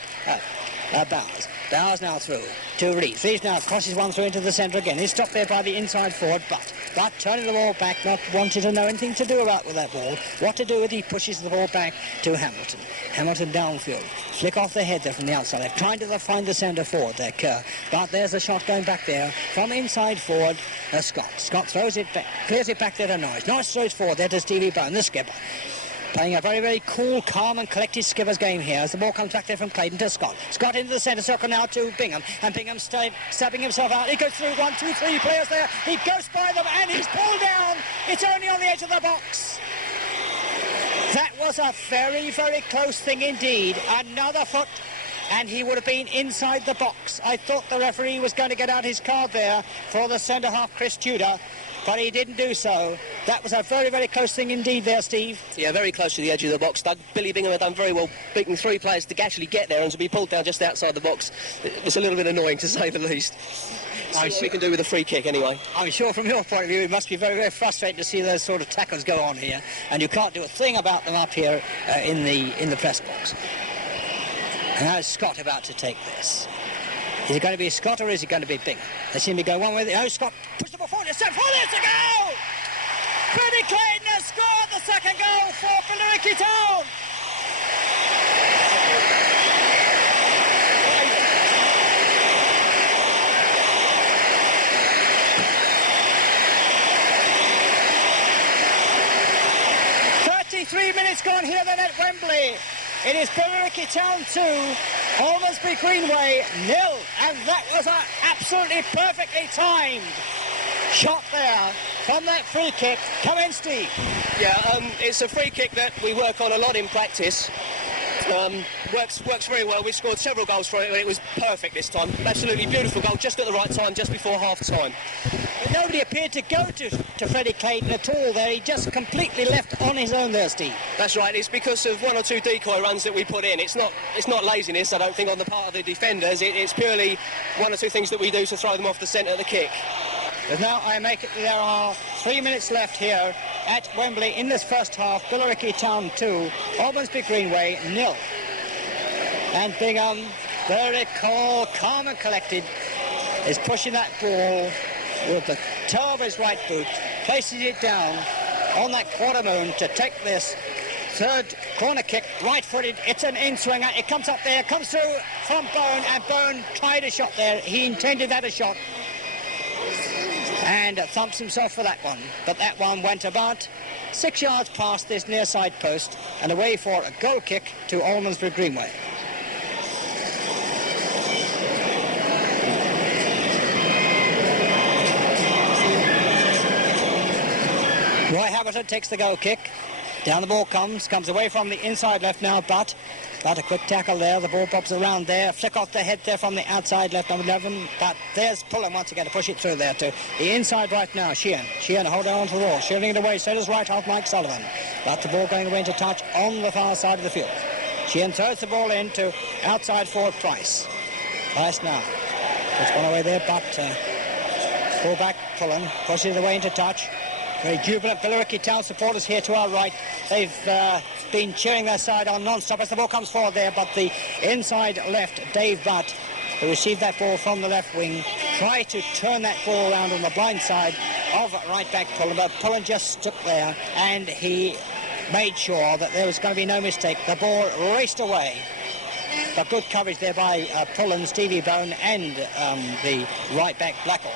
Bowers. Bowers now through to Reeves. Reeves now crosses one through into the centre again. He's stopped there by the inside forward, but turning the ball back, not wanting to know anything to do about with that ball. What to do with it, he pushes the ball back to Hamilton. Hamilton downfield. Flick off the head there from the outside. They're trying to find the centre forward there, Kerr. But there's a shot going back there from inside forward, Scott. Scott throws it back, clears it back there to Norris. Norris throws forward there to Stevie Bone, the skipper. Playing a very, very cool, calm and collected skipper's game here as the ball comes back there from Clayden to Scott. Scott into the centre circle now to Bingham. And Bingham stabbing himself out. He goes through 1, 2, 3 players there. He goes by them and he's pulled down. It's only on the edge of the box. That was a very, very close thing indeed. Another foot and he would have been inside the box. I thought the referee was going to get out his card there for the centre half Chris Tudor, but he didn't do so. That was a very, very close thing indeed there, Steve. Yeah, very close to the edge of the box, Doug. Billy Bingham had done very well, beating 3 players to actually get there and to be pulled down just outside the box. It's a little bit annoying, to say the least. See what we can do with a free kick, anyway. I'm sure from your point of view, it must be very, very frustrating to see those sort of tackles go on here, and you can't do a thing about them up here in the press box. And now is Scott about to take this. Is it going to be Scott or is it going to be Bingham? They seem to be going one way. Oh, Scott pushed the ball forward. It's set forward. It's a goal! Freddie Clayden has scored the second goal for Billericay Town. Three minutes gone here then at Wembley. It is Billericay Town 2, Almondsbury Greenway 0, and that was an absolutely perfectly timed shot there from that free kick. Come in, Steve. Yeah, it's a free kick that we work on a lot in practice. Works very well. We scored several goals for it, and it was perfect this time. Absolutely beautiful goal, just at the right time, just before half-time. But nobody appeared to go to Freddie Clayden at all there. He just completely left on his own there, Steve. That's right. It's because of 1 or 2 decoy runs that we put in. It's not laziness, I don't think, on the part of the defenders. It's purely 1 or 2 things that we do to throw them off the centre of the kick. But now there are 3 minutes left here at Wembley in this first half. Billericay Town 2, Almondsbury Greenway 0. And Bingham, very cool, calm and collected, is pushing that ball with the toe of his right boot, places it down on that quarter moon to take this third corner kick, right-footed. It's an in-swinger. It comes up there, comes through from Bone, and Bone tried a shot there. He intended that a shot and thumps himself for that one. But that one went about 6 yards past this near side post and away for a goal kick to Almondsbury Greenway. Roy Hamilton takes the goal kick. Down the ball comes away from the inside left now, but a quick tackle there. The ball pops around there. Flick off the head there from the outside left, number 11. But there's Pullen once again to push it through there to the inside right now. Sheehan holding on to the ball, shielding it away. So does right half Mike Sullivan. But the ball going away into touch on the far side of the field. Sheehan throws the ball in to outside forward Price. Price now It's gone away there, but full-back Colin pushes it away into touch. Very jubilant Billericay Town supporters here to our right. They've been cheering their side on non-stop as the ball comes forward there, but the inside left, Dave Butt, who received that ball from the left wing, tried to turn that ball around on the blind side of right-back Pullen, but Pullen just stuck there, and he made sure that there was going to be no mistake. The ball raced away. But good coverage there by Pullen, Stevie Bone, and the right-back Blackall.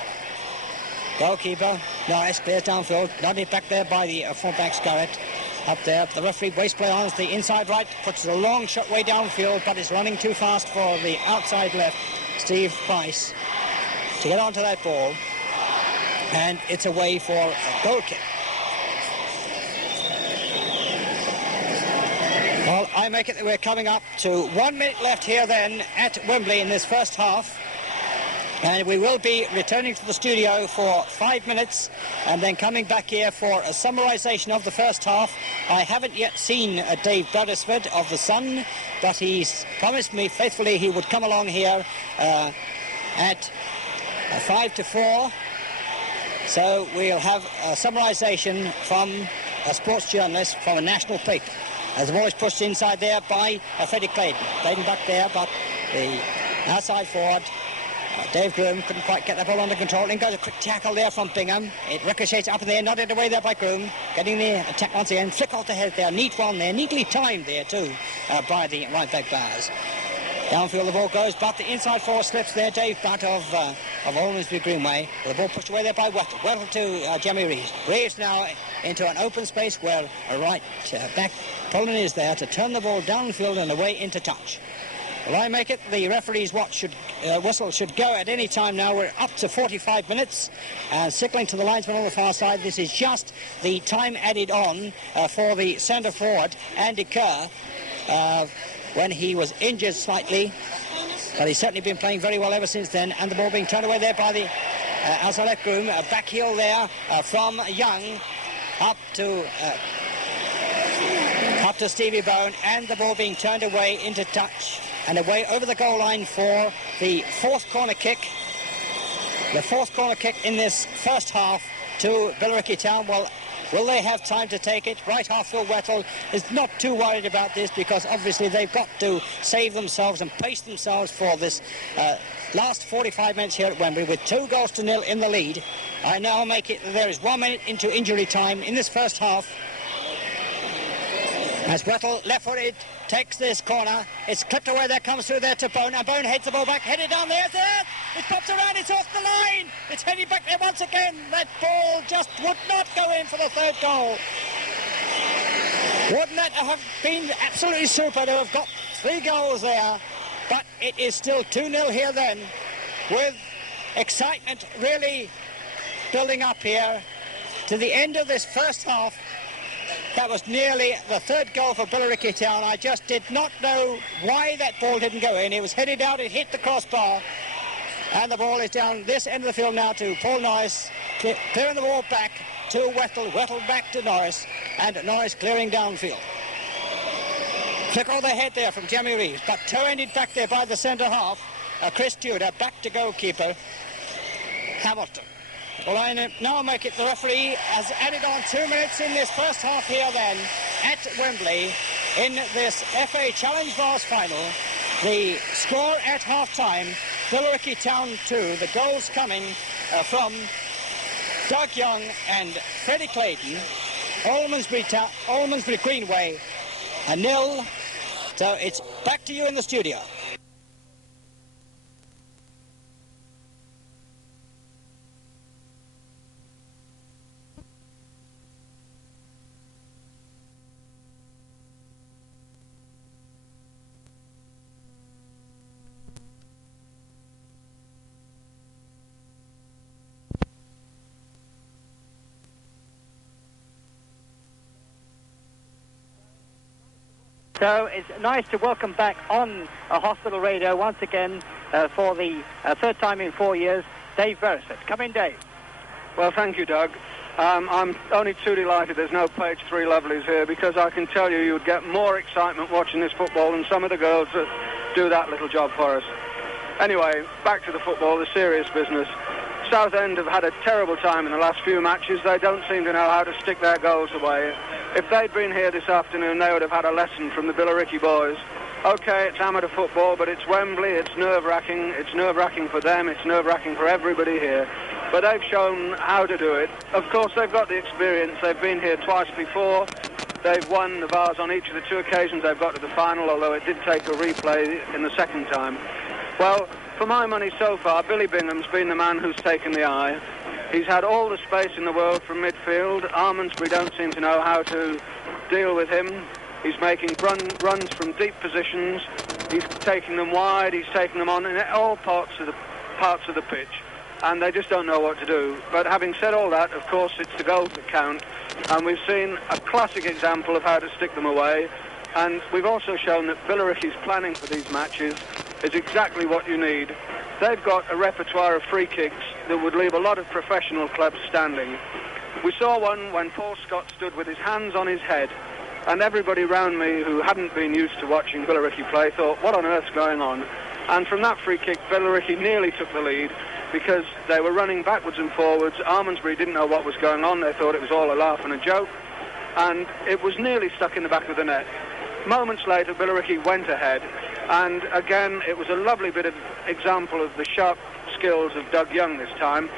Goalkeeper, nice, clears downfield, nodded back there by the full-back Scarrett. Up there, the referee waste play on the inside right, puts a long shot way downfield, but it's running too fast for the outside left, Steve Price, to get onto that ball. And it's away for a goal kick. Well, I make it that we're coming up to 1 minute left here then at Wembley in this first half. And we will be returning to the studio for 5 minutes and then coming back here for a summarisation of the first half. I haven't yet seen Dave Brothersford of The Sun, but he's promised me faithfully he would come along here at 5 to 4. So we'll have a summarisation from a sports journalist from a national paper. As the ball is pushed inside there by Freddie Clayden. Clayden back there, but the outside forward, Dave Groom couldn't quite get the ball under control. In goes a quick tackle there from Bingham. It ricochets up in the air, nodded away there by Groom. Getting the attack once again. Flick off the head there. Neat one there. Neatly timed there too by the right-back Vase. Downfield the ball goes, but the inside forward slips there. Dave Butt of Almondsbury Greenway. The ball pushed away there by Whettell. Whettell to Jimmy Reeves. Reeves now into an open space where a right-back Colin is there to turn the ball downfield and away into touch. Well, I make it the referee's whistle should go at any time now. We're up to 45 minutes and signalling to the linesman on the far side. This is just the time added on for the centre forward, Andy Kerr, when he was injured slightly, but he's certainly been playing very well ever since then. And the ball being turned away there by the outside left Groom. A back heel there from Young up to Stevie Bone, and the ball being turned away into touch and away over the goal line for the fourth corner kick. The fourth corner kick in this first half to Billericay Town. Well, will they have time to take it? Right half Phil Whettell is not too worried about this because obviously they've got to save themselves and pace themselves for this last 45 minutes here at Wembley with 2-0 in the lead. I now make it there is 1 minute into injury time in this first half. As Whettell, left-footed, takes this corner. It's clipped away there, comes through there to Bone, and Bone heads the ball back, headed down there. It pops around, it's off the line. It's heading back there once again. That ball just would not go in for the third goal. Wouldn't that have been absolutely super to have got 3 goals there? But it is still 2-0 here then, with excitement really building up here to the end of this first half. That was nearly the third goal for Billericay Town. I just did not know why that ball didn't go in. It was headed out, it hit the crossbar, and the ball is down this end of the field now to Paul Norris, clearing the ball back to Whettell. Whettell back to Norris, and Norris clearing downfield. Flick over the head there from Jimmy Reeves, but toe-ended back there by the centre half. Chris Tudor back to goalkeeper Hamilton. Well, I now make it the referee has added on 2 minutes in this first half here then at Wembley in this FA Challenge Vase final. The score at half-time, Billericay Town 2. The goals coming from Doug Young and Freddie Clayden. Almondsbury Greenway, 0. So it's back to you in the studio. So it's nice to welcome back on Hospital Radio once again for the third time in 4 years, Dave Beresford. Come in, Dave. Well, thank you, Doug. I'm only too delighted there's no page 3 lovelies here, because I can tell you would get more excitement watching this football than some of the girls that do that little job for us. Anyway, back to the football, the serious business. Southend have had a terrible time in the last few matches. They don't seem to know how to stick their goals away. If they'd been here this afternoon, they would have had a lesson from the Billericay boys. OK, it's amateur football, but it's Wembley, it's nerve-wracking. It's nerve-wracking for them, it's nerve-wracking for everybody here. But they've shown how to do it. Of course, they've got the experience. They've been here twice before. They've won the Vase on each of the 2 occasions they've got to the final, although it did take a replay in the second time. Well, for my money so far, Billy Bingham's been the man who's taken the eye. He's had all the space in the world from midfield. Almondsbury don't seem to know how to deal with him. He's making runs from deep positions. He's taking them wide. He's taking them on in all parts of the pitch, and they just don't know what to do. But having said all that, of course, it's the goals that count, and we've seen a classic example of how to stick them away. And we've also shown that Billericay's planning for these matches is exactly what you need. They've got a repertoire of free kicks that would leave a lot of professional clubs standing. We saw one when Paul Scott stood with his hands on his head, and everybody round me who hadn't been used to watching Billericay play thought, what on earth's going on? And from that free kick, Billericay nearly took the lead because they were running backwards and forwards. Almondsbury didn't know what was going on. They thought it was all a laugh and a joke, and it was nearly stuck in the back of the net. Moments later, Billericay went ahead, and again, it was a lovely bit of example of the sharp skills of Doug Young this time,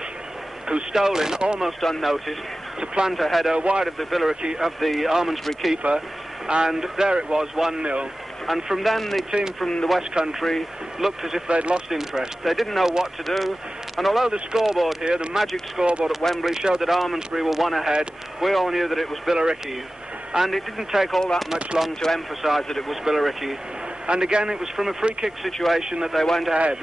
who stole in almost unnoticed to plant a header wide of the Almondsbury keeper, and there it was, 1-0. And from then, the team from the West Country looked as if they'd lost interest. They didn't know what to do, and although the scoreboard here, the magic scoreboard at Wembley, showed that Almondsbury were 1 ahead, we all knew that it was Billericay. And it didn't take all that much long to emphasise that it was Billericay. And again, it was from a free kick situation that they went ahead.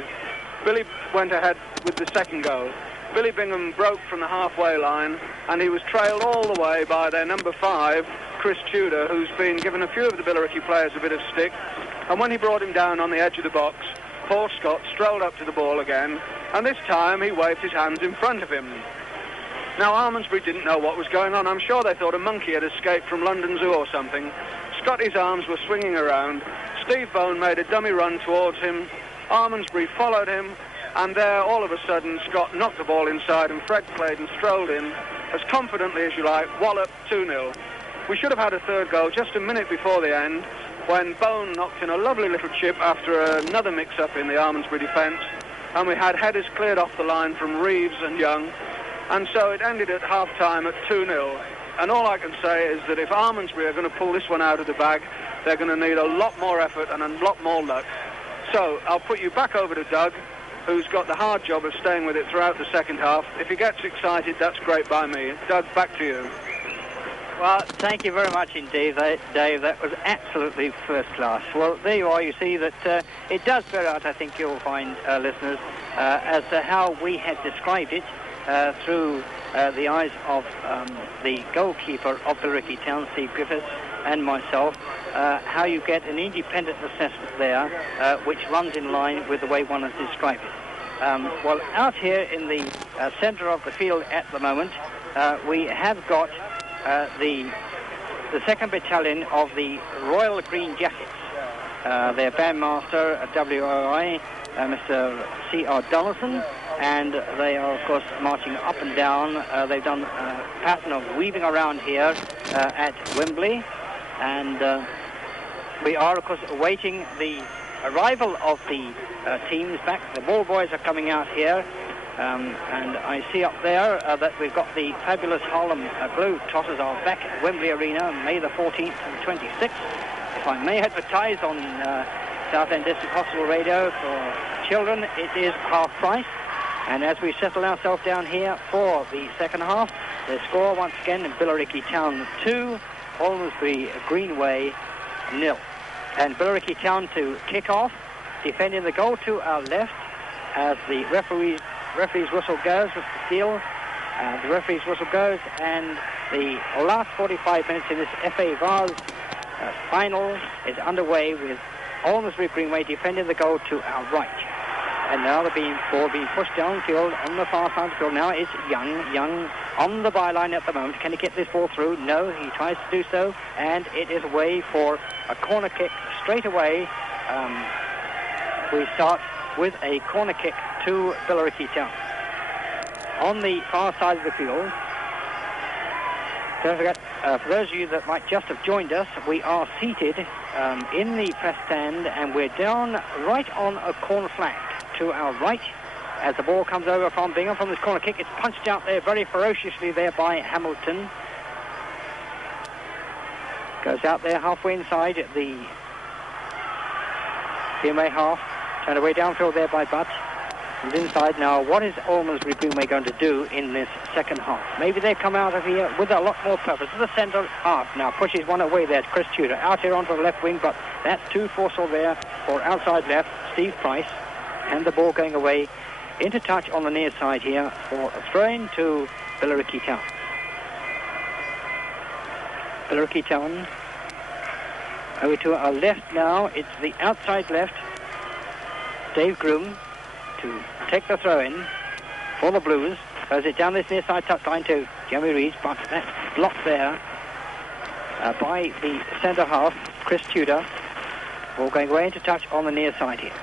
Billy went ahead with the second goal. Billy Bingham broke from the halfway line, and he was trailed all the way by their number 5, Chris Tudor, who's been given a few of the Billericay players a bit of stick. And when he brought him down on the edge of the box, Paul Scott strolled up to the ball again, and this time he waved his hands in front of him. Now, Almondsbury didn't know what was going on. I'm sure they thought a monkey had escaped from London Zoo or something. Scotty's arms were swinging around. Steve Bone made a dummy run towards him. Almondsbury followed him, and there, all of a sudden, Scott knocked the ball inside, and Fred Clayden strolled in, as confidently as you like, wallop, 2-0. We should have had a third goal just a minute before the end, when Bone knocked in a lovely little chip after another mix-up in the Almondsbury defence, and we had headers cleared off the line from Reeves and Young, and so it ended at half-time at 2-0. And all I can say is that if Almondsbury are going to pull this one out of the bag, they're going to need a lot more effort and a lot more luck. So I'll put you back over to Doug, who's got the hard job of staying with it throughout the second half. If he gets excited, that's great by me. Doug, back to you. Well, thank you very much indeed, Dave. That was absolutely first class. Well, there you are. You see that it does bear out, I think you'll find, listeners, as to how we had described it through the eyes of the goalkeeper of Billericay Town, Steve Griffiths, and myself, how you get an independent assessment there, which runs in line with the way one has described it. Well, out here in the centre of the field at the moment, we have got the 2nd Battalion of the Royal Green Jackets. Their bandmaster, WOI, Mr. C.R. Donaldson, and they are, of course, marching up and down. They've done a pattern of weaving around here at Wembley, and we are, of course, awaiting the arrival of the teams back. The ball boys are coming out here, and I see up there that we've got the fabulous Harlem Globetrotters are back at Wembley Arena, May the 14th and 26th. If I may advertise on Southend District Hospital Radio for children, it is half price. And as we settle ourselves down here for the second half, the score once again in Billericay Town 2, Almondsbury Greenway 0. And Billericay Town to kick off, defending the goal to our left as the referee's whistle goes, Mr. Steele. The referee's whistle goes, and the last 45 minutes in this FA Vase final is underway with Almondsbury Greenway defending the goal to our right. And now the ball being pushed downfield on the far side of the field. Now it's Young on the byline at the moment. Can he get this ball through? No, he tries to do so, and it is away for a corner kick straight away. We start with a corner kick to Billericay Town. On the far side of the field, don't forget, for those of you that might just have joined us, we are seated in the press stand, and we're down right on a corner flag to our right as the ball comes over from Bingham from this corner kick. It's punched out there very ferociously there by Hamilton. Goes out there halfway inside the Greenway half. Turned away downfield there by Butt. And inside now, what is Almondsbury Greenway going to do in this second half? Maybe they come out of here with a lot more purpose. The centre half now pushes one away there to Chris Tudor. Out here onto the left wing, but that's too forceful there for outside left, Steve Price. And the ball going away into touch on the near side here for a throw-in to Billericay Town. Billericay Town over to our left now. It's the outside left. Dave Groom to take the throw-in for the Blues. Throws it down this near side touchline to Jeremy Reeves, but that's blocked there by the centre half, Chris Tudor. Ball going away into touch on the near side here.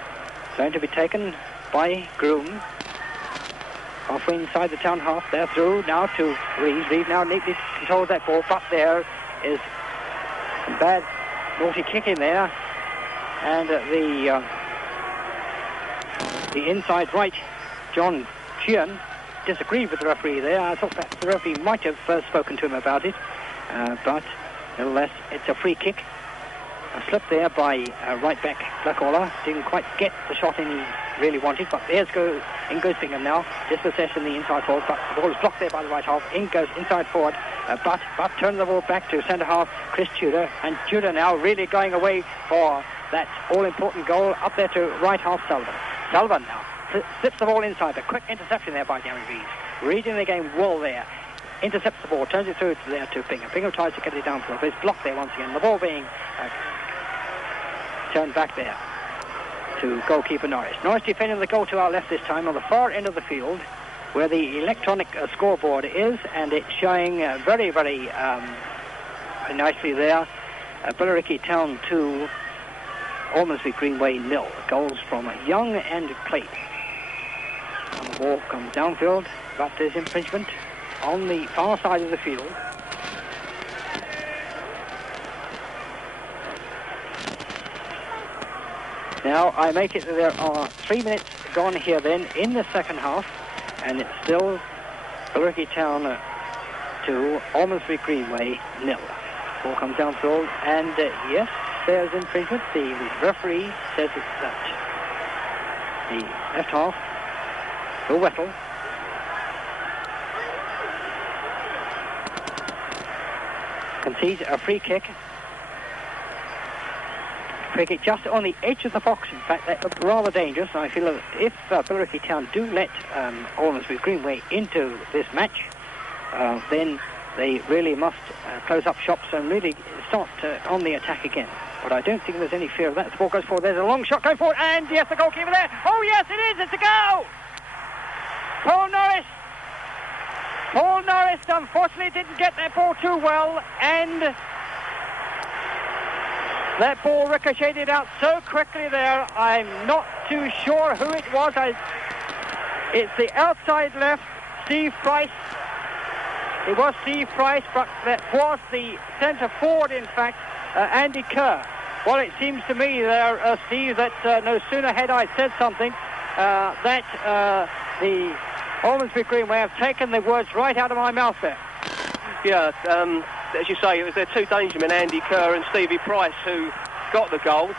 Going to be taken by Groom. Halfway inside the Town half, they're through now to Reeves. Reeves now neatly controls that ball, but there is some bad, naughty kick in there. And the inside right, John Sheehan, disagreed with the referee there. I thought that the referee might have spoken to him about it, but nevertheless, it's a free kick. A slip there by right back Blackwaller. Didn't quite get the shot in he really wanted, but in goes Bingham now. Dispossessed in the inside forward, but the ball is blocked there by the right half. In goes inside forward, but turns the ball back to centre half, Chris Tudor, and Tudor now really going away for that all-important goal up there to right half Sullivan. Sullivan now slips the ball inside. A quick interception there by Gary Reeves. Reading the game well there. Intercepts the ball, turns it through there to Bingham. Bingham tries to get it down for it's blocked there once again. The ball being turned back there to goalkeeper Norris. Norris defending the goal to our left this time on the far end of the field where the electronic scoreboard is, and it's showing very, very nicely there. Billericay Town 2, Almondsbury Greenway 0. Goals from Young and Clayden. And the ball comes downfield, but there's infringement on the far side of the field. Now I make it that there are 3 minutes gone here then in the second half, and it's still Billericay Town 2, Almondsbury Greenway 0. Ball comes downfield, and yes, there's infringement. The referee says it's that. The left half, Bill Whettell. Concedes a free kick. Free kick just on the edge of the box. In fact, that looked rather dangerous. I feel that if Billericay Town do let Almondsbury Greenway into this match, then they really must close up shops and really start on the attack again. But I don't think there's any fear of that. The ball goes forward. There's a long shot going forward. And yes, the goalkeeper there. Oh, yes, it is. It's a goal. Paul Norris, unfortunately, didn't get that ball too well. And that ball ricocheted out so quickly there. I'm not too sure who it was. It's the outside left, Steve Price. It was Steve Price, but that was the centre forward, in fact, Andy Kerr. Well, it seems to me there, Steve, that no sooner had I said something that the Almondsbury Greenway have taken the words right out of my mouth there. Yeah, as you say, it was their two danger men, Andy Kerr and Stevie Price, who got the goal.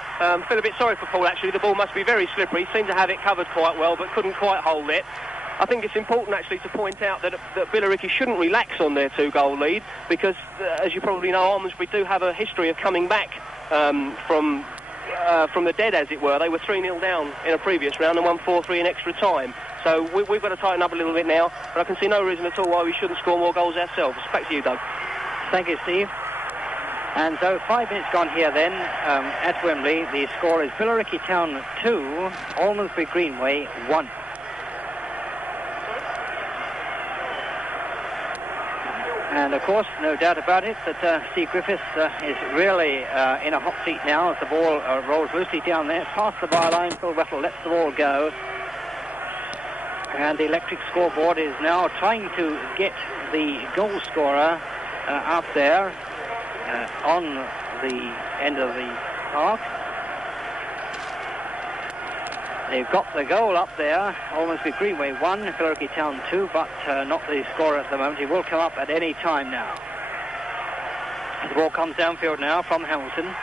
Feel a bit sorry for Paul, actually. The ball must be very slippery. He seemed to have it covered quite well, but couldn't quite hold it. I think it's important, actually, to point out that Billericay shouldn't relax on their two-goal lead because, as you probably know, Almondsbury do have a history of coming back from the dead, as it were. They were 3-0 down in a previous round and won 4-3 in extra time. So we've got to tighten up a little bit now, but I can see no reason at all why we shouldn't score more goals ourselves. Back to you, Doug. Thank you, Steve. And so 5 minutes gone here then at Wembley. The score is Billericay Town 2, Almondsbury Greenway 1. And of course, no doubt about it, that Steve Griffiths is really in a hot seat now as the ball rolls loosely down there, past the byline. Phil Whettell lets the ball go. And the electric scoreboard is now trying to get the goal scorer up there on the end of the park. They've got the goal up there, Almondsbury Greenway 1, Billericay Town 2, but not the scorer at the moment. He will come up at any time now. The ball comes downfield now from Hamilton.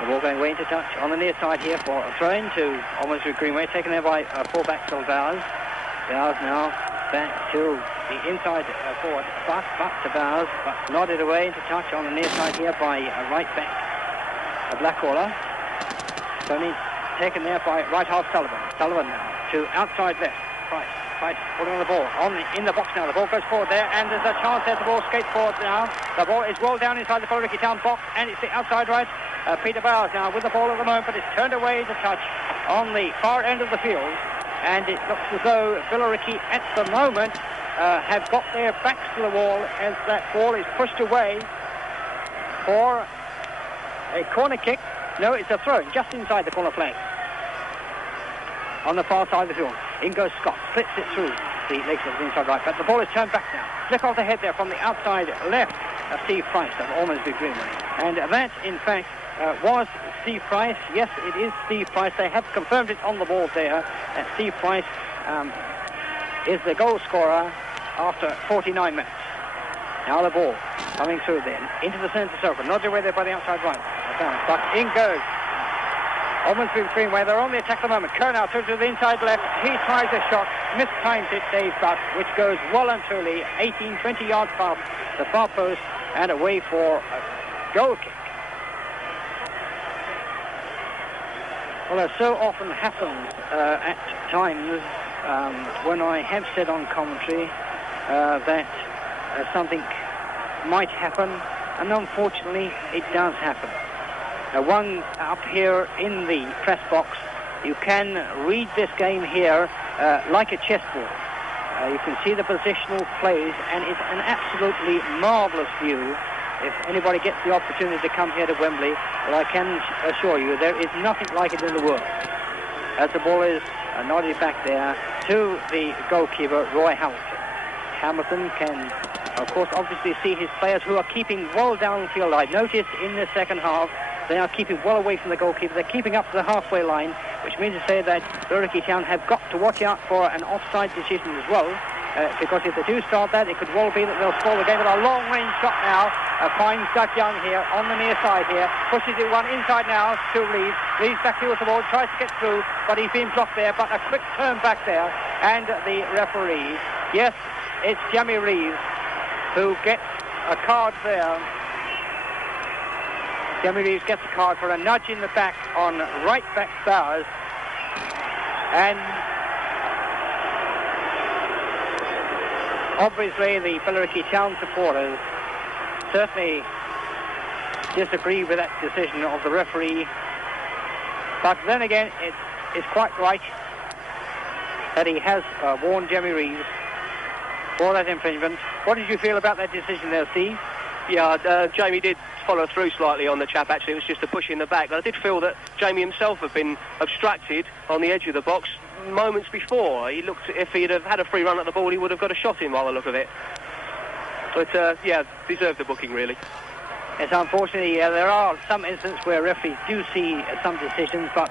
The ball going way into touch on the near side here for a throw-in to Almondsbury Greenway, taken there by fullback Phil Vase. Vase now back to the inside forward, back to Vase, but nodded away into touch on the near side here by right back Blackwater. Tony taken there by right half Sullivan. Sullivan now to outside left. Price pulling on the ball. In the box now. The ball goes forward there, and there's a chance there. The ball skates forward now. The ball is rolled down inside the Billericay Town box, and it's the outside right. Peter Bowers now with the ball at the moment, but it's turned away to touch on the far end of the field. And it looks as though Billericay at the moment have got their backs to the wall as that ball is pushed away for a corner kick. No, it's a throw just inside the corner flag. On the far side of the field. In goes Scott, splits it through the legs of the inside right, but the ball is turned back now. Flick off the head there from the outside left of Steve Price of Almondsbury Greenway. And that, in fact, was Steve Price. Yes, it is Steve Price. They have confirmed it on the ball there. Steve Price is the goal scorer after 49 minutes. Now the ball coming through then into the centre circle. Nodded away there by the outside right. But in goes Almondsbury Greenway. They're on the attack at the moment. Kerr now through to the inside left. He tries a shot, mistimes it, Dave Butt, which goes well and truly 18, 20 yards past the far post and away for a goal kick. Well, as so often happens at times when I have said on commentary that something might happen, and unfortunately it does happen. One up here in the press box, you can read this game here like a chessboard. You can see the positional plays, and it's an absolutely marvellous view. If anybody gets the opportunity to come here to Wembley, well, I can assure you there is nothing like it in the world. As the ball is nodded back there to the goalkeeper, Roy Hamilton. Hamilton can, of course, obviously see his players who are keeping well downfield. I noticed in the second half they are keeping well away from the goalkeeper. They're keeping up to the halfway line, which means to say that Billericay Town have got to watch out for an offside decision as well, because if they do start that, it could well be that they'll spoil the game. But a long-range shot now finds Doug Young here on the near side here, pushes it one inside now to Reeves. Reeves back towards the ball, tries to get through, but he's been blocked there. But a quick turn back there, and the referee, yes, it's Jamie Reeves who gets a card there. Jamie Reeves gets a card for a nudge in the back on right back Bowers. And obviously the Billericay Town supporters certainly disagree with that decision of the referee. But then again, it's quite right that he has warned Jamie Reeves for that infringement. What did you feel about that decision there, Steve? Yeah, Jamie did follow through slightly on the chap, actually. It was just a push in the back. But I did feel that Jamie himself had been obstructed on the edge of the box moments before. He looked, if he'd have had a free run at the ball, he would have got a shot in by the look of it. But, yeah, deserved the booking, really. Yes, unfortunately, there are some instances where referees do see some decisions, but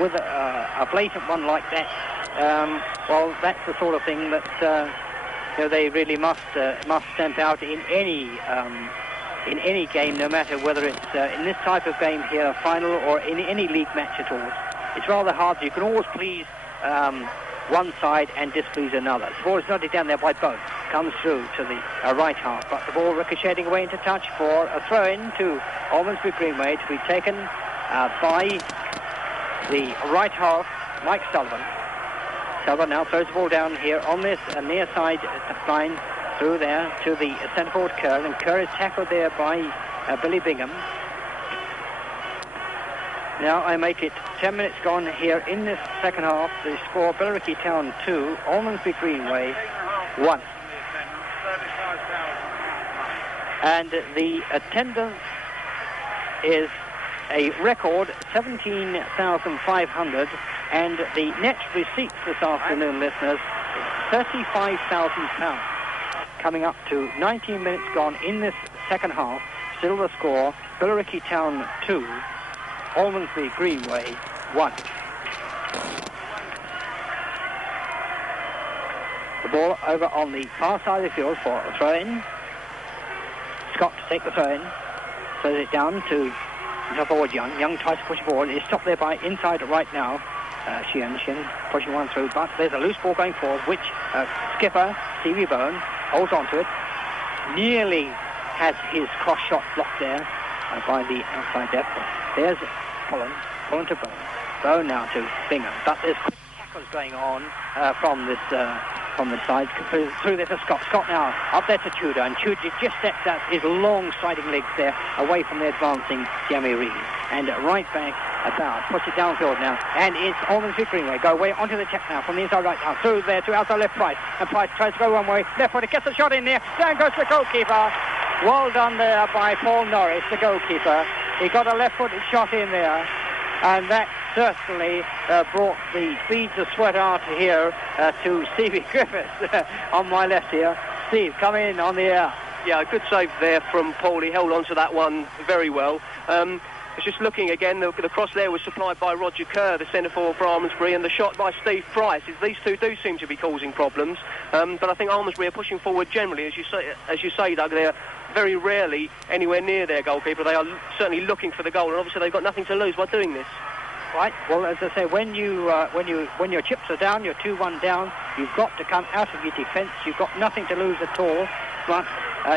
with a blatant one like that, well, that's the sort of thing that they really must stamp out in any game, no matter whether it's in this type of game here, a final, or in any league match at all. It's rather hard. You can always please one side and displease another. The ball is nodded down there by both. Comes through to the right half, but the ball ricocheting away into touch for a throw-in to Almondsbury Greenway to be taken by the right half, Mike Sullivan. Sullivan now throws the ball down here on this near side line through there to the centre forward Kerr, and Kerr is tackled there by Billy Bingham. Now I make it 10 minutes gone here in this second half. The score, Billericay Town 2, Almondsbury Greenway 1. And the attendance is a record 17,500, and the net receipts this afternoon, listeners, £35,000. Coming up to 19 minutes gone in this second half. Still the score, Billericay Town 2, Almondsbury Greenway 1. The ball over on the far side of the field for a throw-in. Scott to take the throw-in. Throws it down to forward Young. Young tries to push the ball. He's stopped there by inside right now. Shin pushing one through, but there's a loose ball going forward, which skipper Stevie Bone holds on to it. Nearly has his cross shot blocked there by the outside depth. There's Colin to Bone. Bone now to Bingham. But there's quick tackles going on from the side through there to Scott. Scott now up there to Tudor, and Tudor just steps out his long sliding legs there away from the advancing Jamie Reeves. And right back about, puts it downfield now, and it's Almondsbury Greenway. Go away onto the check now from the inside right now, through there to outside left Price, and Price tries to go one way, left foot, gets a shot in there, down goes the goalkeeper. Well done there by Paul Norris, the goalkeeper. He got a left-footed shot in there, and that certainly brought the beads of sweat out here to Stevie Griffiths on my left here. Steve, come in on the air. Yeah, a good save there from Paul. He held on to that one very well. I was just looking again, the cross there was supplied by Roger Kerr, the centre forward for Almondsbury, and the shot by Steve Price. These two do seem to be causing problems, but I think Almondsbury are pushing forward generally. As you say, Doug, they're very rarely anywhere near their goalkeeper. They are certainly looking for the goal, and obviously they've got nothing to lose by doing this. Right. Well, as I say, when your chips are down, you're 2-1 down. You've got to come out of your defence. You've got nothing to lose at all. But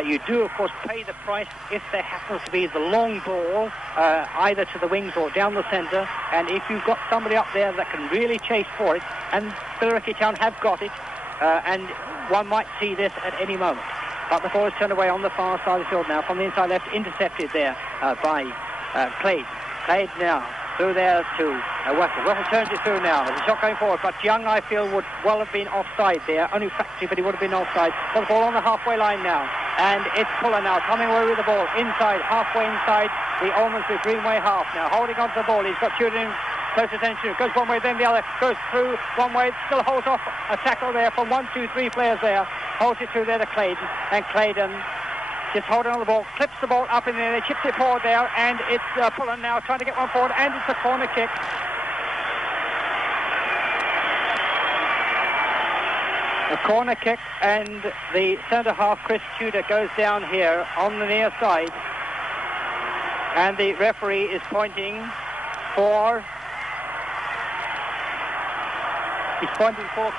you do, of course, pay the price if there happens to be the long ball, either to the wings or down the centre. And if you've got somebody up there that can really chase for it, and Billericay Town have got it, and one might see this at any moment. But the ball is turned away on the far side of the field now from the inside left, intercepted there by Clayden. Clayden now through there to Whettell. Whettell turns it through now. There's a shot going forward, but Young, I feel, would well have been offside there. Only factory, but he would have been offside. Got the ball on the halfway line now, and it's Fuller now coming away with the ball inside, halfway inside the Almondsbury Greenway half now, holding on to the ball. He's got shooting close attention. Goes one way, then the other. Goes through one way, still holds off a tackle there from 1, 2, 3 players there. Holds it through there to Clayden, and Clayden just holding on the ball, clips the ball up in there, they chips it forward there, and it's Pullen now trying to get one forward, and it's a corner kick. A corner kick, and the centre half, Chris Tudor, goes down here on the near side, and the referee is pointing for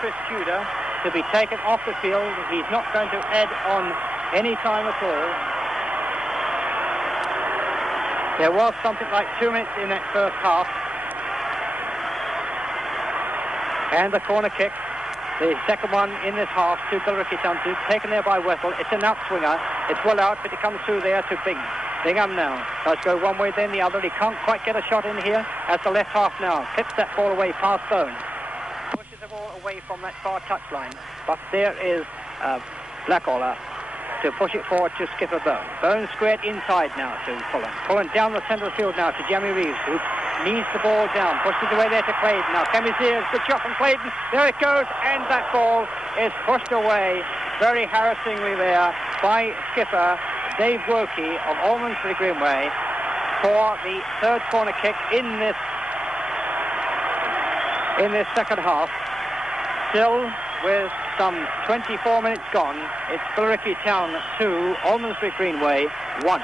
Chris Tudor to be taken off the field. He's not going to add on any time at all. There was something like 2 minutes in that first half. And the corner kick, the second one in this half to Billericay Town, taken there by Whettell. It's an outswinger. It's well out, but it comes through there to Bingham. Bingham now tries to go one way, then the other. He can't quite get a shot in here as the left half now clips that ball away past Bone. Pushes the ball away from that far touchline. But there is Blackaller to push it forward to Skipper Bone. Bone squared inside now to Colin. Colin down the centre of the field now to Jamie Reeves, who needs the ball down. Pushes away there to Clayden. Now Camiseers, good shot from Clayden. There it goes, and that ball is pushed away very harassingly there by Skipper Dave Wilkie of Almondsbury Greenway for the third corner kick in this second half. Still with some 24 minutes gone, it's Billericay Town 2, Almondsbury Greenway 1.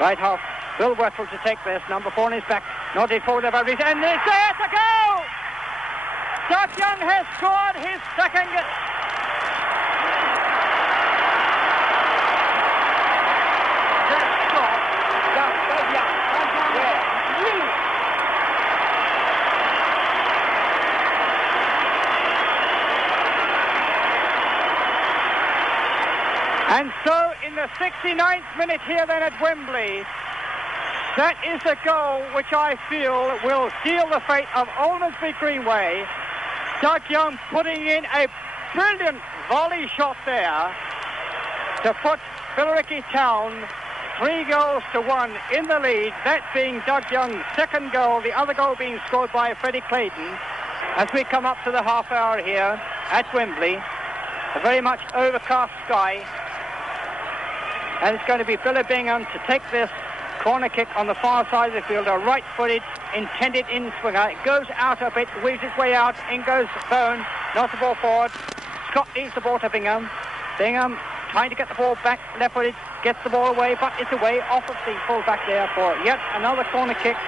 Right half, Bill Whettell to take this, number 4 on his back, nodded forward about Reeves, and it's there to go! Doug Young has scored his second. And so in the 69th minute here then at Wembley, that is a goal which I feel will seal the fate of Almondsbury Greenway. Doug Young putting in a brilliant volley shot there to put Billericay Town 3-1 in the lead, that being Doug Young's second goal, the other goal being scored by Freddie Clayden. As we come up to the half hour here at Wembley, a very much overcast sky, and it's going to be Billy Bingham to take this corner kick on the far side of the field, a right-footed, intended in-swinger. It goes out a bit, weaves its way out, in goes Bone, knocks the ball forward. Scott leaves the ball to Bingham. Bingham trying to get the ball back, left-footed, gets the ball away, but it's away off of the full-back there for yet another corner kick.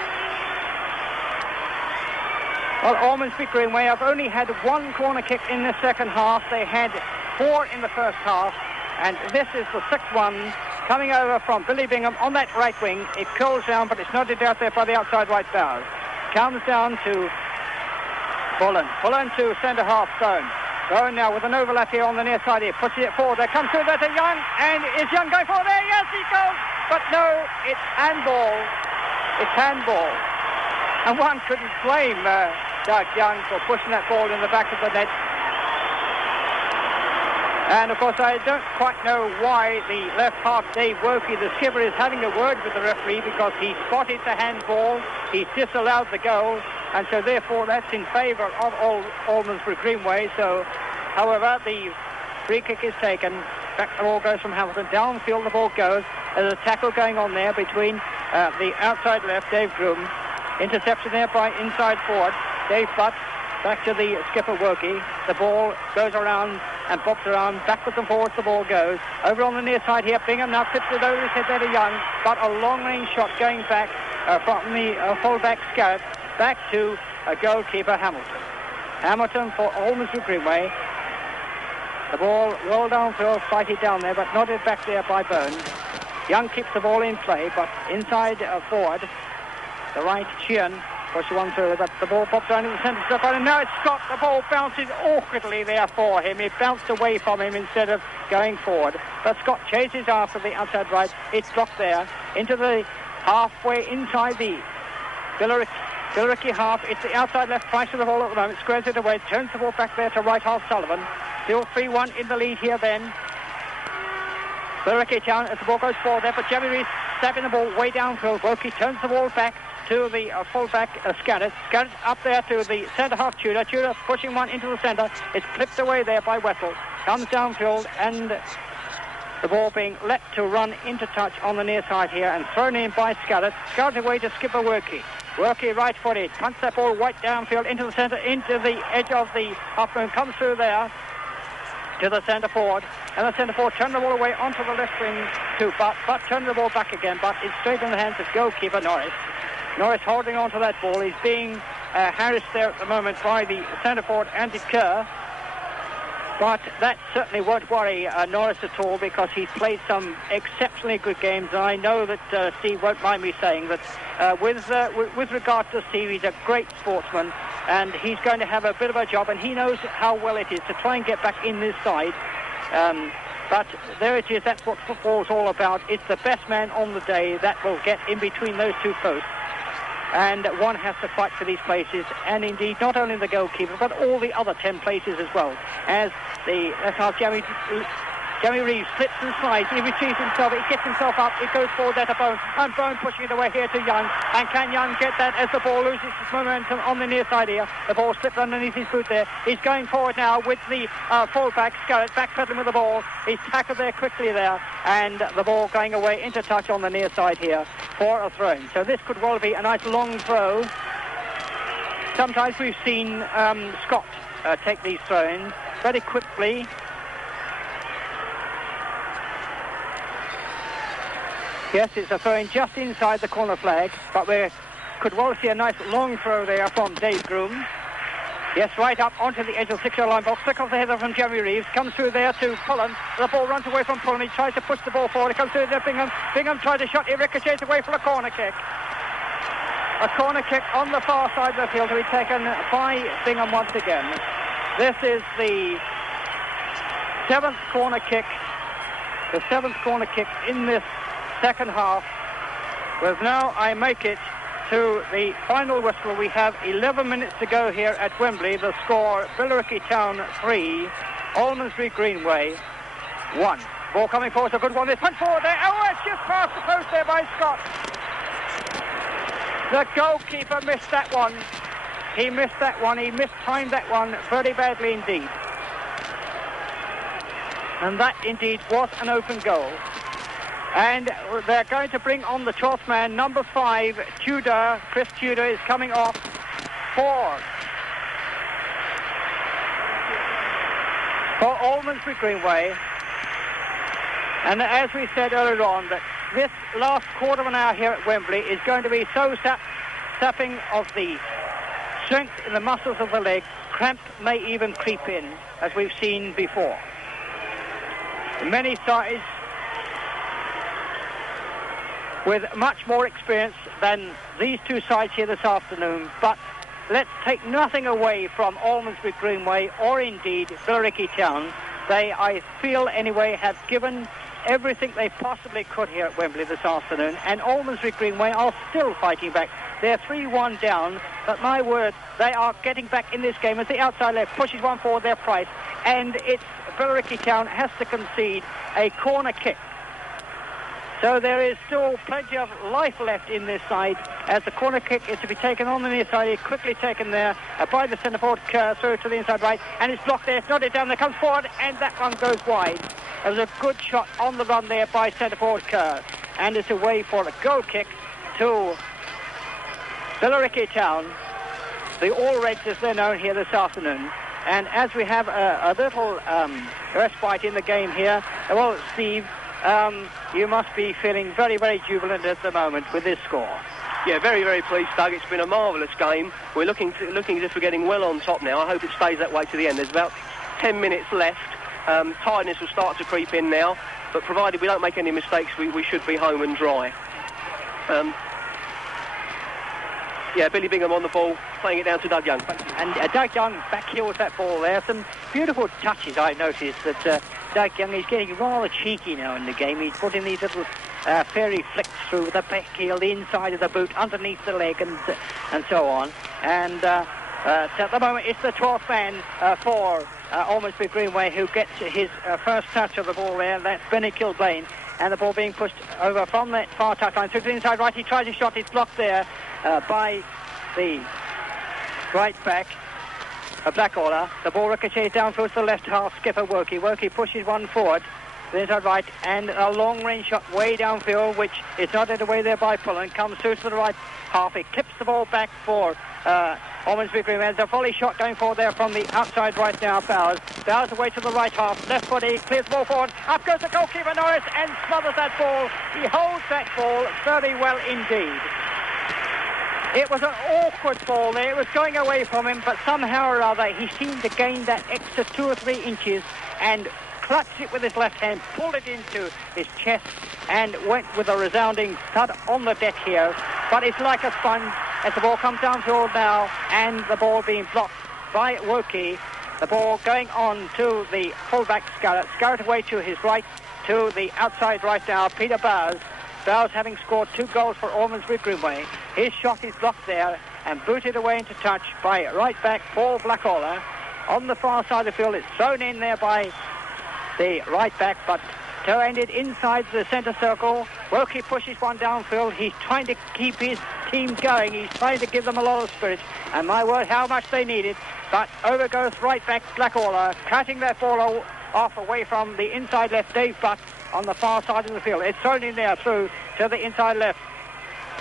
Well, Almondsbury Greenway have only had one corner kick in the second half. They had 4 in the first half, and this is the 6th one coming over from Billy Bingham on that right wing. It curls down, but it's nodded out there by the outside right bow. Comes down to Colin. Colin to centre half Stone. Stone now with an overlap here on the near side here. Pushes it forward. There comes through there to Young. And is Young going forward there? Yes, he goes. But no, it's handball. It's handball. And one couldn't blame Doug Young for pushing that ball in the back of the net. And, of course, I don't quite know why the left half, Dave Woki, the skipper, is having a word with the referee, because he spotted the handball, he disallowed the goal, and so, therefore, that's in favour of Almondsbury Greenway. So, however, the free kick is taken. Back the ball goes from Hamilton. Downfield the ball goes. There's a tackle going on there between the outside left, Dave Groom. Interception there by inside forward, Dave Butt. Back to the skipper Woki. The ball goes around and bobs around. Backwards and forwards the ball goes. Over on the near side here, Bingham now flips it over his head there to Young. But a long-range shot going back from the full-back Scarrett back to goalkeeper Hamilton. Hamilton for Almondsbury Greenway. The ball rolled downfield, fighted down there, but nodded back there by Bone. Young keeps the ball in play, but inside forward, the right Sheehan pushes one through, but the ball pops around in the centre step, and now it's Scott. The ball bounces awkwardly there for him. It bounced away from him instead of going forward. But Scott chases after the outside right. It's dropped there into the halfway inside the Billericay half. It's the outside left price of the ball at the moment. Squares it away, turns the ball back there to right half Sullivan. Still 3-1 in the lead here then. Billericay Town as the ball goes forward there, but Jeremy Reeves stabbing the ball way downfield. Woki turns the ball back to the full-back Scarrett. Scarrett up there to the centre-half Tudor. Tudor pushing one into the centre. It's clipped away there by Whettell. Comes downfield, and the ball being let to run into touch on the near side here and thrown in by Scarrett. Scarrett away to skipper Woki. Woki right-footed. Punts that ball right downfield into the centre, into the edge of the half-moon. Comes through there to the centre forward, and the centre forward turned the ball away onto the left wing to Butt. Butt turned the ball back again, but it's straight in the hands of goalkeeper Norris. Norris holding on to that ball. He's being harassed there at the moment by the centre forward Andy Kerr, but that certainly won't worry Norris at all, because he's played some exceptionally good games, and I know that Steve won't mind me saying that with regard to Steve, he's a great sportsman, and he's going to have a bit of a job, and he knows how well it is to try and get back in this side. But there it is. That's what football's all about. It's the best man on the day that will get in between those two posts. And one has to fight for these places, and indeed not only the goalkeeper, but all the other 10 places as well. As that's how Jeremy Reeves slips and slides. He retrieves himself. He gets himself up. It goes forward there to Bone. And Bone pushing it away here to Young. And can Young get that as the ball loses its momentum on the near side here? The ball slipped underneath his boot there. He's going forward now with the full-back Scarrett backpedaling with the ball. He's tackled there quickly there. And the ball going away into touch on the near side here for a throw. So this could well be a nice long throw. Sometimes we've seen Scott take these throw-ins very quickly. Yes, it's a throw-in just inside the corner flag, but we could well see a nice long throw there from Dave Groom. Yes, right up onto the edge of the 6-yard line box. Flick off the header from Jeremy Reeves. Comes through there to Colin. The ball runs away from Colin. He tries to push the ball forward. It comes through there to Bingham. Bingham tried a shot. It ricochets away for a corner kick. A corner kick on the far side of the field to be taken by Bingham once again. This is the 7th corner kick. The 7th corner kick in this second half. With now I make it to the final whistle. We have 11 minutes to go here at Wembley. The score, Billericay Town 3, Almondsbury Greenway 1. Ball coming forward, a good one. This punch forward there. Oh, it's just past the post there by Scott. The goalkeeper missed that one. He missed that one. He mistimed that one very badly indeed. And that indeed was an open goal. And they're going to bring on the 12th man, number 5, Tudor. Chris Tudor is coming off for Almondsbury Greenway. And as we said earlier on, that this last quarter of an hour here at Wembley is going to be so sapping of the strength in the muscles of the leg. Cramp may even creep in, as we've seen before. Many sides with much more experience than these two sides here this afternoon, but let's take nothing away from Almondsbury Greenway or indeed Billericay Town. They, I feel anyway, have given everything they possibly could here at Wembley this afternoon, and Almondsbury Greenway are still fighting back. They're 3-1 down, but my word, they are getting back in this game as the outside left pushes one forward their Price, and it's Billericay Town has to concede a corner kick. So there is still plenty of life left in this side as the corner kick is to be taken on the near side. It's quickly taken there by the centre forward Kerr through to the inside right, and it's blocked there. It's nodded down there, comes forward, and that one goes wide. There was a good shot on the run there by centre forward Kerr, and it's away for a goal kick to Billericay Town, the All Reds as they're known here this afternoon. And as we have a little respite in the game here, well, Steve, you must be feeling very, very jubilant at the moment with this score. Yeah, very, very pleased, Doug. It's been a marvellous game. We're looking as if we're getting well on top now. I hope it stays that way to the end. There's about 10 minutes left. Tiredness will start to creep in now, but provided we don't make any mistakes, we should be home and dry. Yeah, Billy Bingham on the ball, playing it down to Doug Young. And Doug Young back here with that ball there. Some beautiful touches, I noticed, that Doug Young is getting rather cheeky now in the game. He's putting these little fairy flicks through the back heel, the inside of the boot, underneath the leg, and so on. And at the moment, it's the 12th man for Almondsbury Greenway who gets his first touch of the ball there. That's Benny Kilbane. And the ball being pushed over from that far touchline through to the inside right. He tries his shot. It's blocked there by the right back, Blackaller. The ball ricochets down towards the left half. Skipper Woki. Woki pushes one forward to the inside right, and a long-range shot way downfield, which is nodded away there by Pullen. Comes through to the right half. He clips the ball back for Almondsbury Green. There's a volley shot going forward there from the outside right now, Bowers. Bowers away to the right half, left foot, he clears the ball forward. Up goes the goalkeeper, Norris, and smothers that ball. He holds that ball very well indeed. It was an awkward ball there. It was going away from him, but somehow or other he seemed to gain that extra 2 or 3 inches and clutched it with his left hand, pulled it into his chest, and went with a resounding thud on the deck here. But it's like a sponge as the ball comes downfield now, and the ball being blocked by Woki. The ball going on to the fullback Scarrett. Scarrett away to his right, to the outside right now, Peter Bowers. Bowers having scored 2 goals for Almondsbury Greenway. His shot is blocked there and booted away into touch by right back Paul Blackaller. On the far side of the field, it's thrown in there by the right back, but toe-ended inside the centre circle. Woki pushes one downfield. He's trying to keep his team going. He's trying to give them a lot of spirit, and my word, how much they need it. But over goes right back Blackaller, cutting that ball off away from the inside left Dave Butt on the far side of the field. It's thrown in there through to the inside left.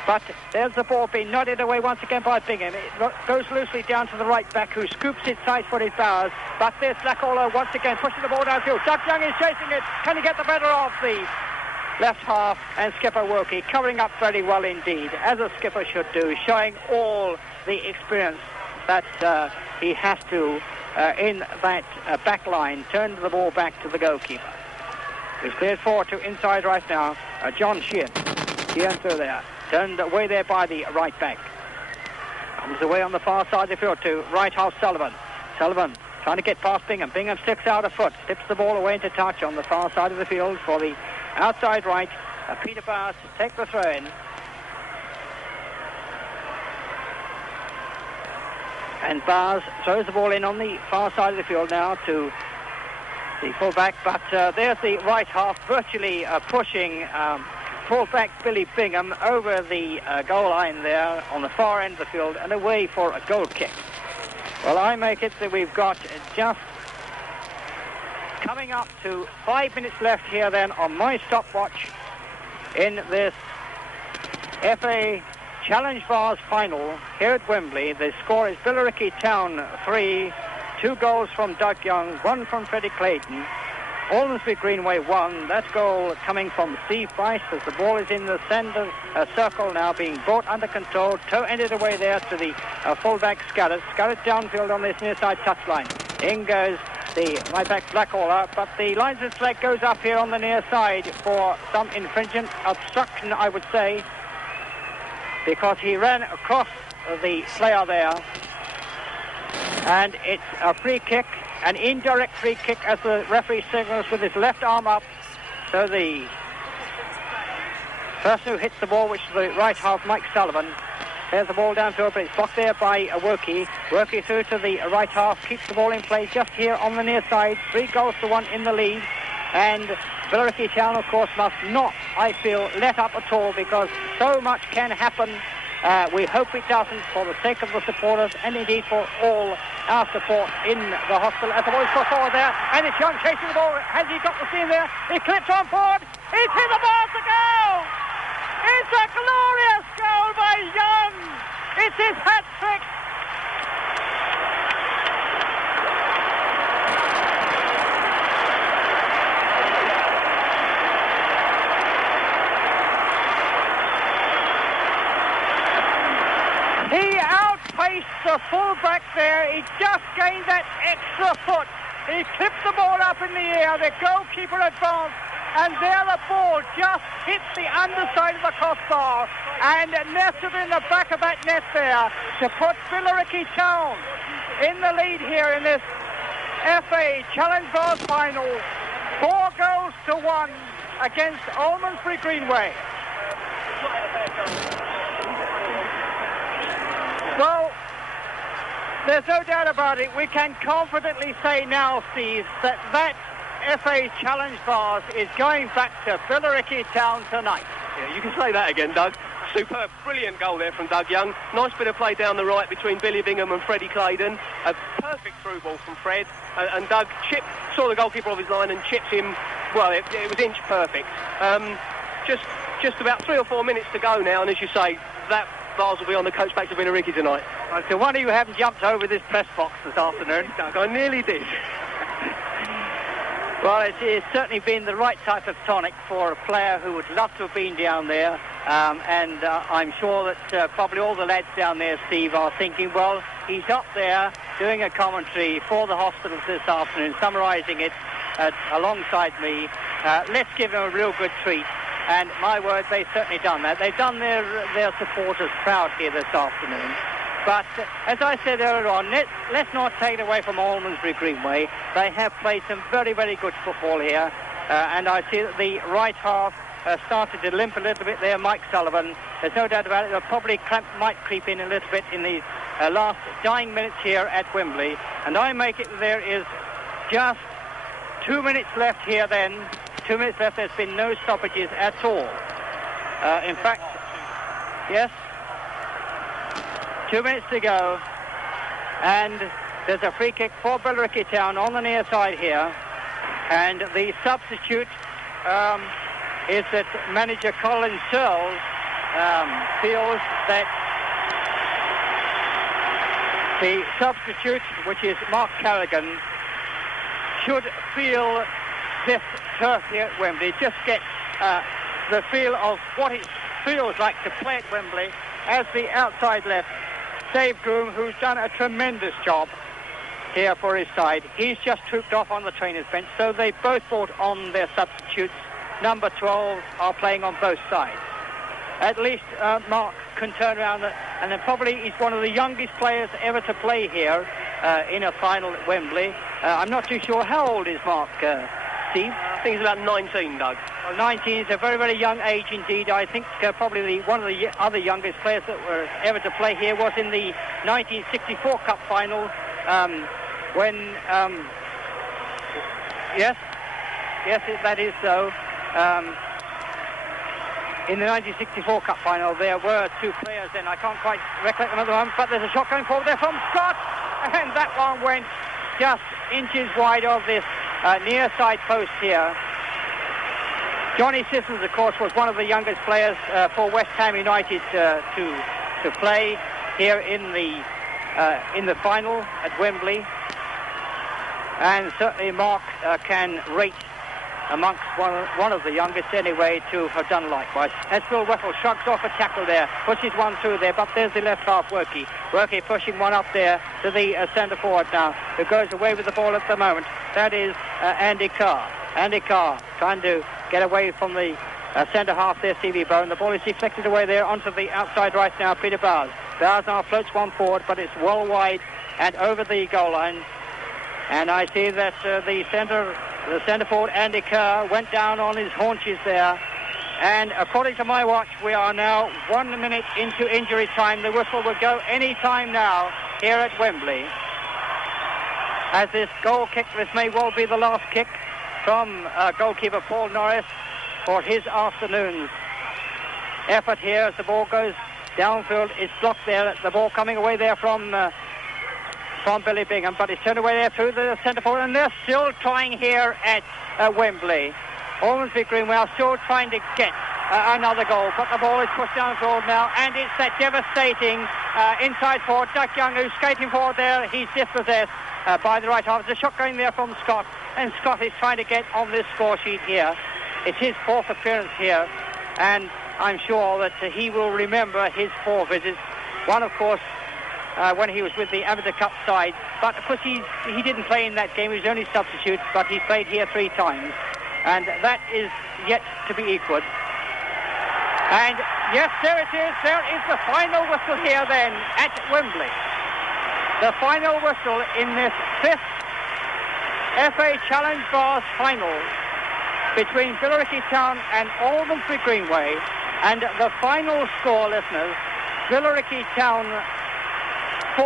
But there's the ball being nodded away once again by Bingham. It goes loosely down to the right back, who scoops it side-footed Bowers. But there's Blackaller once again pushing the ball downfield. Doug Young is chasing it. Can he get the better of the left half? And skipper Woki covering up very well indeed, as a skipper should do, showing all the experience that he has to in that back line. Turn the ball back to the goalkeeper. It's cleared forward to inside right now. John Sheehan. Sheehan through there. Turned away there by the right back. Comes away on the far side of the field to right half Sullivan. Sullivan trying to get past Bingham. Bingham sticks out a foot. Tips the ball away into touch on the far side of the field for the outside right. Peter Bowers to take the throw in. And Bowers throws the ball in on the far side of the field now to the full-back, but there's the right half virtually pushing full-back Billy Bingham over the goal line there on the far end of the field and away for a goal kick. Well, I make it that we've got just coming up to 5 minutes left here then on my stopwatch in this FA Challenge Vase final here at Wembley. The score is Billericay Town 3, 2 goals from Doug Young, 1 from Freddie Clayden. Almondsbury Greenway 1. That goal coming from Steve Price as the ball is in the centre circle now, being brought under control. Toe ended away there to the full-back Scarlett. Scarlett downfield on this near side touchline. In goes the right-back Blackaller, but the linesman's flag goes up here on the near side for some infringement, obstruction I would say, because he ran across the player there. And it's a free kick, an indirect free kick as the referee signals with his left arm up. So the person who hits the ball, which is the right half, Mike Sullivan, there's the ball down to open. It's blocked there by Workey. Workey through to the right half, keeps the ball in play just here on the near side. 3 goals to 1 in the lead. And Billericay Town, of course, must not, I feel, let up at all, because so much can happen. We hope it doesn't, for the sake of the supporters and indeed for all our support in the hospital. As the ball is put forward there, and it's Young chasing the ball. Has he got the seam there? He clips on forward. It's hit the ball to go! It's a glorious goal by Young! It's his hat-trick! He outpaced the full-back there. He just gained that extra foot. He clipped the ball up in the air. The goalkeeper advanced, and there the ball just hit the underside of the crossbar and nested in the back of that net there to put Billericay Town in the lead here in this FA Challenge Vase final. 4 goals to 1 against Almondsbury Greenway. Well, there's no doubt about it. We can confidently say now, Steve, that FA Challenge Vase is going back to Billericay Town tonight. Yeah, you can say that again, Doug. Superb, brilliant goal there from Doug Young. Nice bit of play down the right between Billy Bingham and Freddie Clayden. A perfect through ball from Fred. And Doug saw the goalkeeper off his line and chipped him. Well, it was inch perfect. Just about 3 or 4 minutes to go now, and as you say, that Vase will be on the coach back to Billericay tonight. It's a wonder you haven't jumped over this press box this afternoon. Doug, I nearly did. Well, it's certainly been the right type of tonic for a player who would love to have been down there. And I'm sure that probably all the lads down there, Steve, are thinking, well, he's up there doing a commentary for the hospitals this afternoon, summarising it alongside me. Let's give him a real good treat. And my word, they've certainly done that. They've done their supporters proud here this afternoon. But as I said earlier on, let's not take it away from Almondsbury Greenway. They have played some very, very good football here. And I see that the right half started to limp a little bit there, Mike Sullivan. There's no doubt about it. They'll probably might creep in a little bit in the last dying minutes here at Wembley. And I make it there is just 2 minutes left here then. 2 minutes left. There's been no stoppages at all. In fact, yes, 2 minutes to go. And there's a free kick for Billericay Town on the near side here. And the substitute is that manager Colin Searle feels that the substitute, which is Mark Carrigan, should feel this turf here at Wembley, just get the feel of what it feels like to play at Wembley. As the outside left, Dave Groom, who's done a tremendous job here for his side, he's just trooped off on the trainer's bench, so they both brought on their substitutes. Number 12 are playing on both sides. At least Mark can turn around, and then probably he's one of the youngest players ever to play here in a final at Wembley. I'm not too sure how old is Mark, Steve? I think he's about 19, Doug. Well, 19 is a very, very young age indeed. I think probably one of the other youngest players that were ever to play here was in the 1964 Cup final when Yes, that is so. In the 1964 Cup final, there were two players then. I can't quite recollect them at the moment, but there's a shot going forward there from Scott, and that one went just inches wide of this near side post here. Johnny Sissons, of course, was one of the youngest players for West Ham United to play here in the final at Wembley, and certainly Mark can rate amongst one of the youngest anyway to have done likewise. As Bill Whettell shrugs off a tackle there, pushes one through there, but there's the left half Workey. Workey pushing one up there to the centre forward now, who goes away with the ball at the moment. That is Andy Carr. Andy Carr trying to get away from the centre half there, Stevie Bone. The ball is deflected away there onto the outside right now, Peter Bowers. Bowers now floats one forward, but it's well wide and over the goal line. And I see that the centre forward, Andy Kerr, went down on his haunches there. And according to my watch, we are now 1 minute into injury time. The whistle will go any time now here at Wembley. As this goal kick, this may well be the last kick from goalkeeper Paul Norris for his afternoon's effort here as the ball goes downfield. It's blocked there. The ball coming away there from Billy Bingham, but it's turned away there through the centre forward, and they're still trying here at Wembley. Almondsbury Greenway are still trying to get another goal, but the ball is pushed downfield now, and it's that devastating inside forward, Doug Young, who's skating forward there. He's dispossessed by the right half. There's a shot going there from Scott, and Scott is trying to get on this score sheet here. It's his fourth appearance here, and I'm sure that he will remember his 4 visits. One, of course, when he was with the Amateur Cup side, but of course he didn't play in that game. He was only substitute, but he played here 3 times, and that is yet to be equalled. And yes, there it is. There is the final whistle here then at Wembley. The final whistle in this 5th FA Challenge Bars final between Billericay Town and Almondsbury Greenway, and the final score, listeners, Billericay Town 4,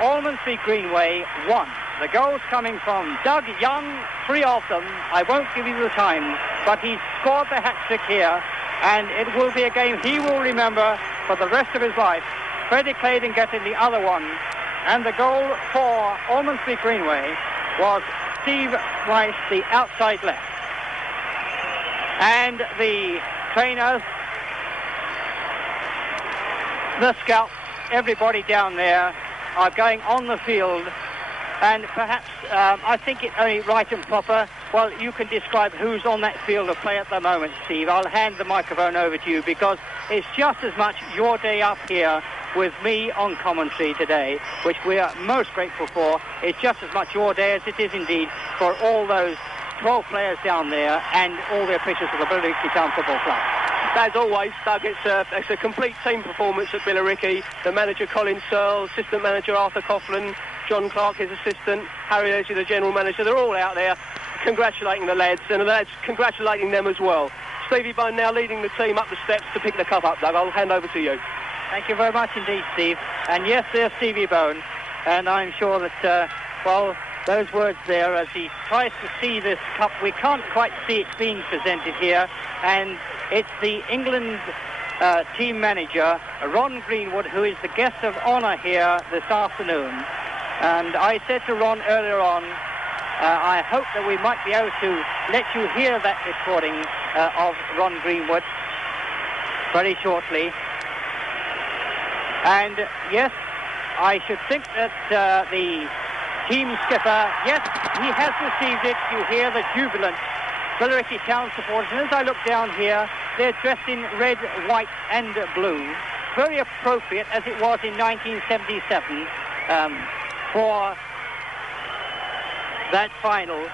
Almondsbury Greenway 1. The goals coming from Doug Young, 3 of them. I won't give you the time, but he scored the hat-trick here, and it will be a game he will remember for the rest of his life. Freddie Clayden getting the other one, and the goal for Almondsbury Greenway was Steve Rice, the outside left. And the trainers, the scouts, everybody down there are going on the field, and perhaps I think it only right and proper. Well, you can describe who's on that field of play at the moment, Steve. I'll hand the microphone over to you, because it's just as much your day up here with me on commentary today, which we are most grateful for. It's just as much your day as it is indeed for all those 12 players down there and all the officials of the Billericay Town Football Club. As always, Doug, it's a complete team performance at Billericay. The manager, Colin, Searle, assistant manager, Arthur Coughlan, John Clark, his assistant, Harry Edgley, the general manager. They're all out there congratulating the lads, and the lads congratulating them as well. Stevie Bone now leading the team up the steps to pick the cup up, Doug. I'll hand over to you. Thank you very much indeed, Steve. And yes, there's Stevie Bone, and I'm sure that, well, those words there as he tries to see this cup. We can't quite see it being presented here, and it's the England team manager, Ron Greenwood, who is the guest of honour here this afternoon. And I said to Ron earlier on, I hope that we might be able to let you hear that recording of Ron Greenwood very shortly. And yes, I should think that the team skipper, yes, he has received it. You hear the jubilant Billericay Town supporters. And as I look down here, they're dressed in red, white and blue. Very appropriate, as it was in 1977 for that final,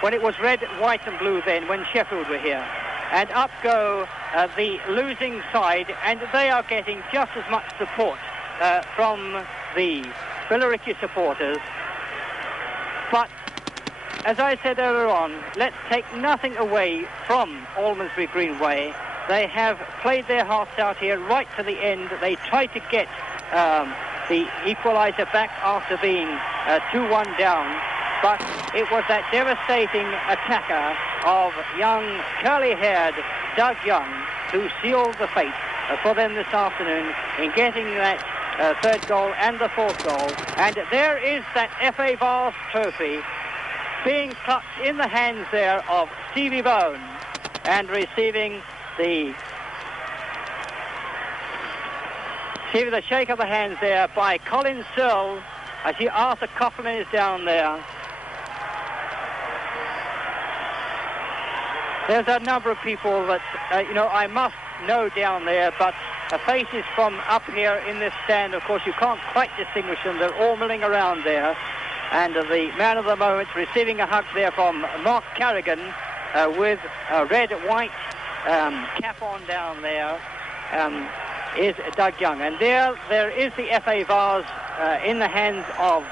when it was red, white and blue then, when Sheffield were here. And up go the losing side, and they are getting just as much support from the Billericay supporters. But as I said earlier on, let's take nothing away from Almondsbury Greenway. They have played their hearts out here right to the end. They tried to get the equaliser back after being 2-1 down. but it was that devastating attacker of young curly-haired Doug Young who sealed the fate for them this afternoon in getting that third goal and the fourth goal. And there is that FA Vase trophy being clutched in the hands there of Stevie Bone and receiving the shake of the hands there by Colin Searle. I see Arthur Coughlan is down there. There's a number of people that, I must know down there, but faces from up here in this stand, of course, you can't quite distinguish them. They're all milling around there. And the man of the moment receiving a hug there from Mark Carrigan with a red-white cap on down there is Doug Young. And there is the FA Vase in the hands of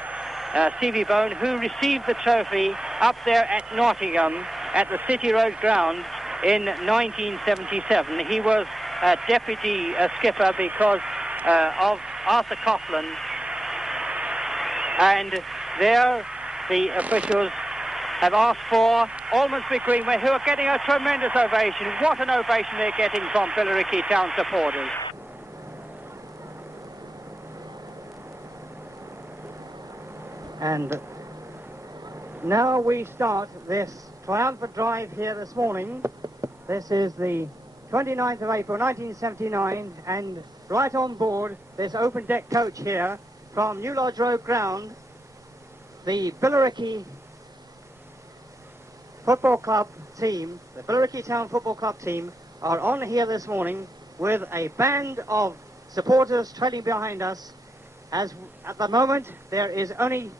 Stevie Bone, who received the trophy up there at Nottingham at the City Road ground in 1977. He was deputy skipper because of Arthur Coughlan. And there the officials have asked for Almondsbury Greenway, who are getting a tremendous ovation. What an ovation they're getting from Billericay Town supporters. And now we start this triumphant drive here this morning. This is the 29th of April 1979, and right on board this open deck coach here from New Lodge Road ground, the Billericay Football Club team, the Billericay Town Football Club team, are on here this morning with a band of supporters trailing behind us. As at the moment there is only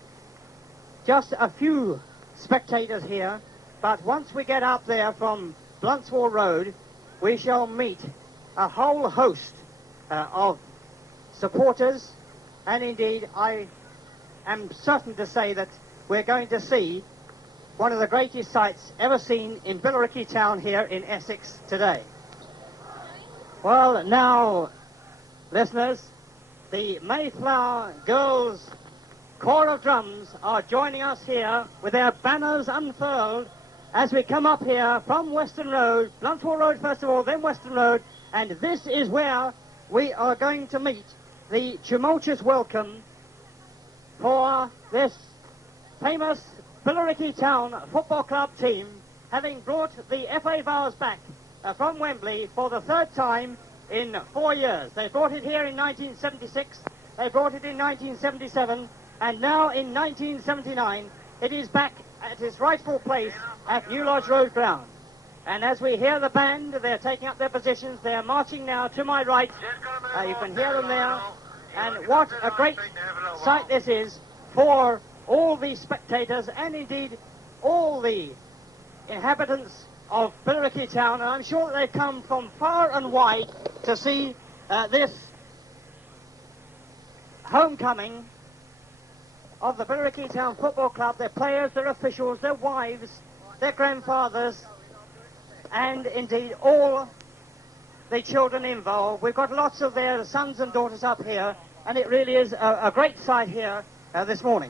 just a few spectators here, but once we get up there from Bluntswall Road, we shall meet a whole host of supporters, and indeed I am certain to say that we're going to see one of the greatest sights ever seen in Billericay Town here in Essex today. Well, now, listeners, the Mayflower Girls Corps of Drums are joining us here with their banners unfurled as we come up here from Western Road, Bluntswall Road first of all, then Western Road, and this is where we are going to meet the tumultuous welcome for this famous Billericay Town Football Club team, having brought the FA Vase back from Wembley for the third time in 4 years. They brought it here in 1976, they brought it in 1977, and now in 1979 it is back at its rightful place at New Lodge Road ground. And as we hear the band, they're taking up their positions. They're marching now to my right. You can hear them there. And what a great sight this is for all the spectators and indeed all the inhabitants of Billericay Town. And I'm sure that they've come from far and wide to see this homecoming of the Billericay Town Football Club, their players, their officials, their wives, their grandfathers, and indeed all the children involved. We've got lots of their sons and daughters up here, and it really is a great sight here this morning.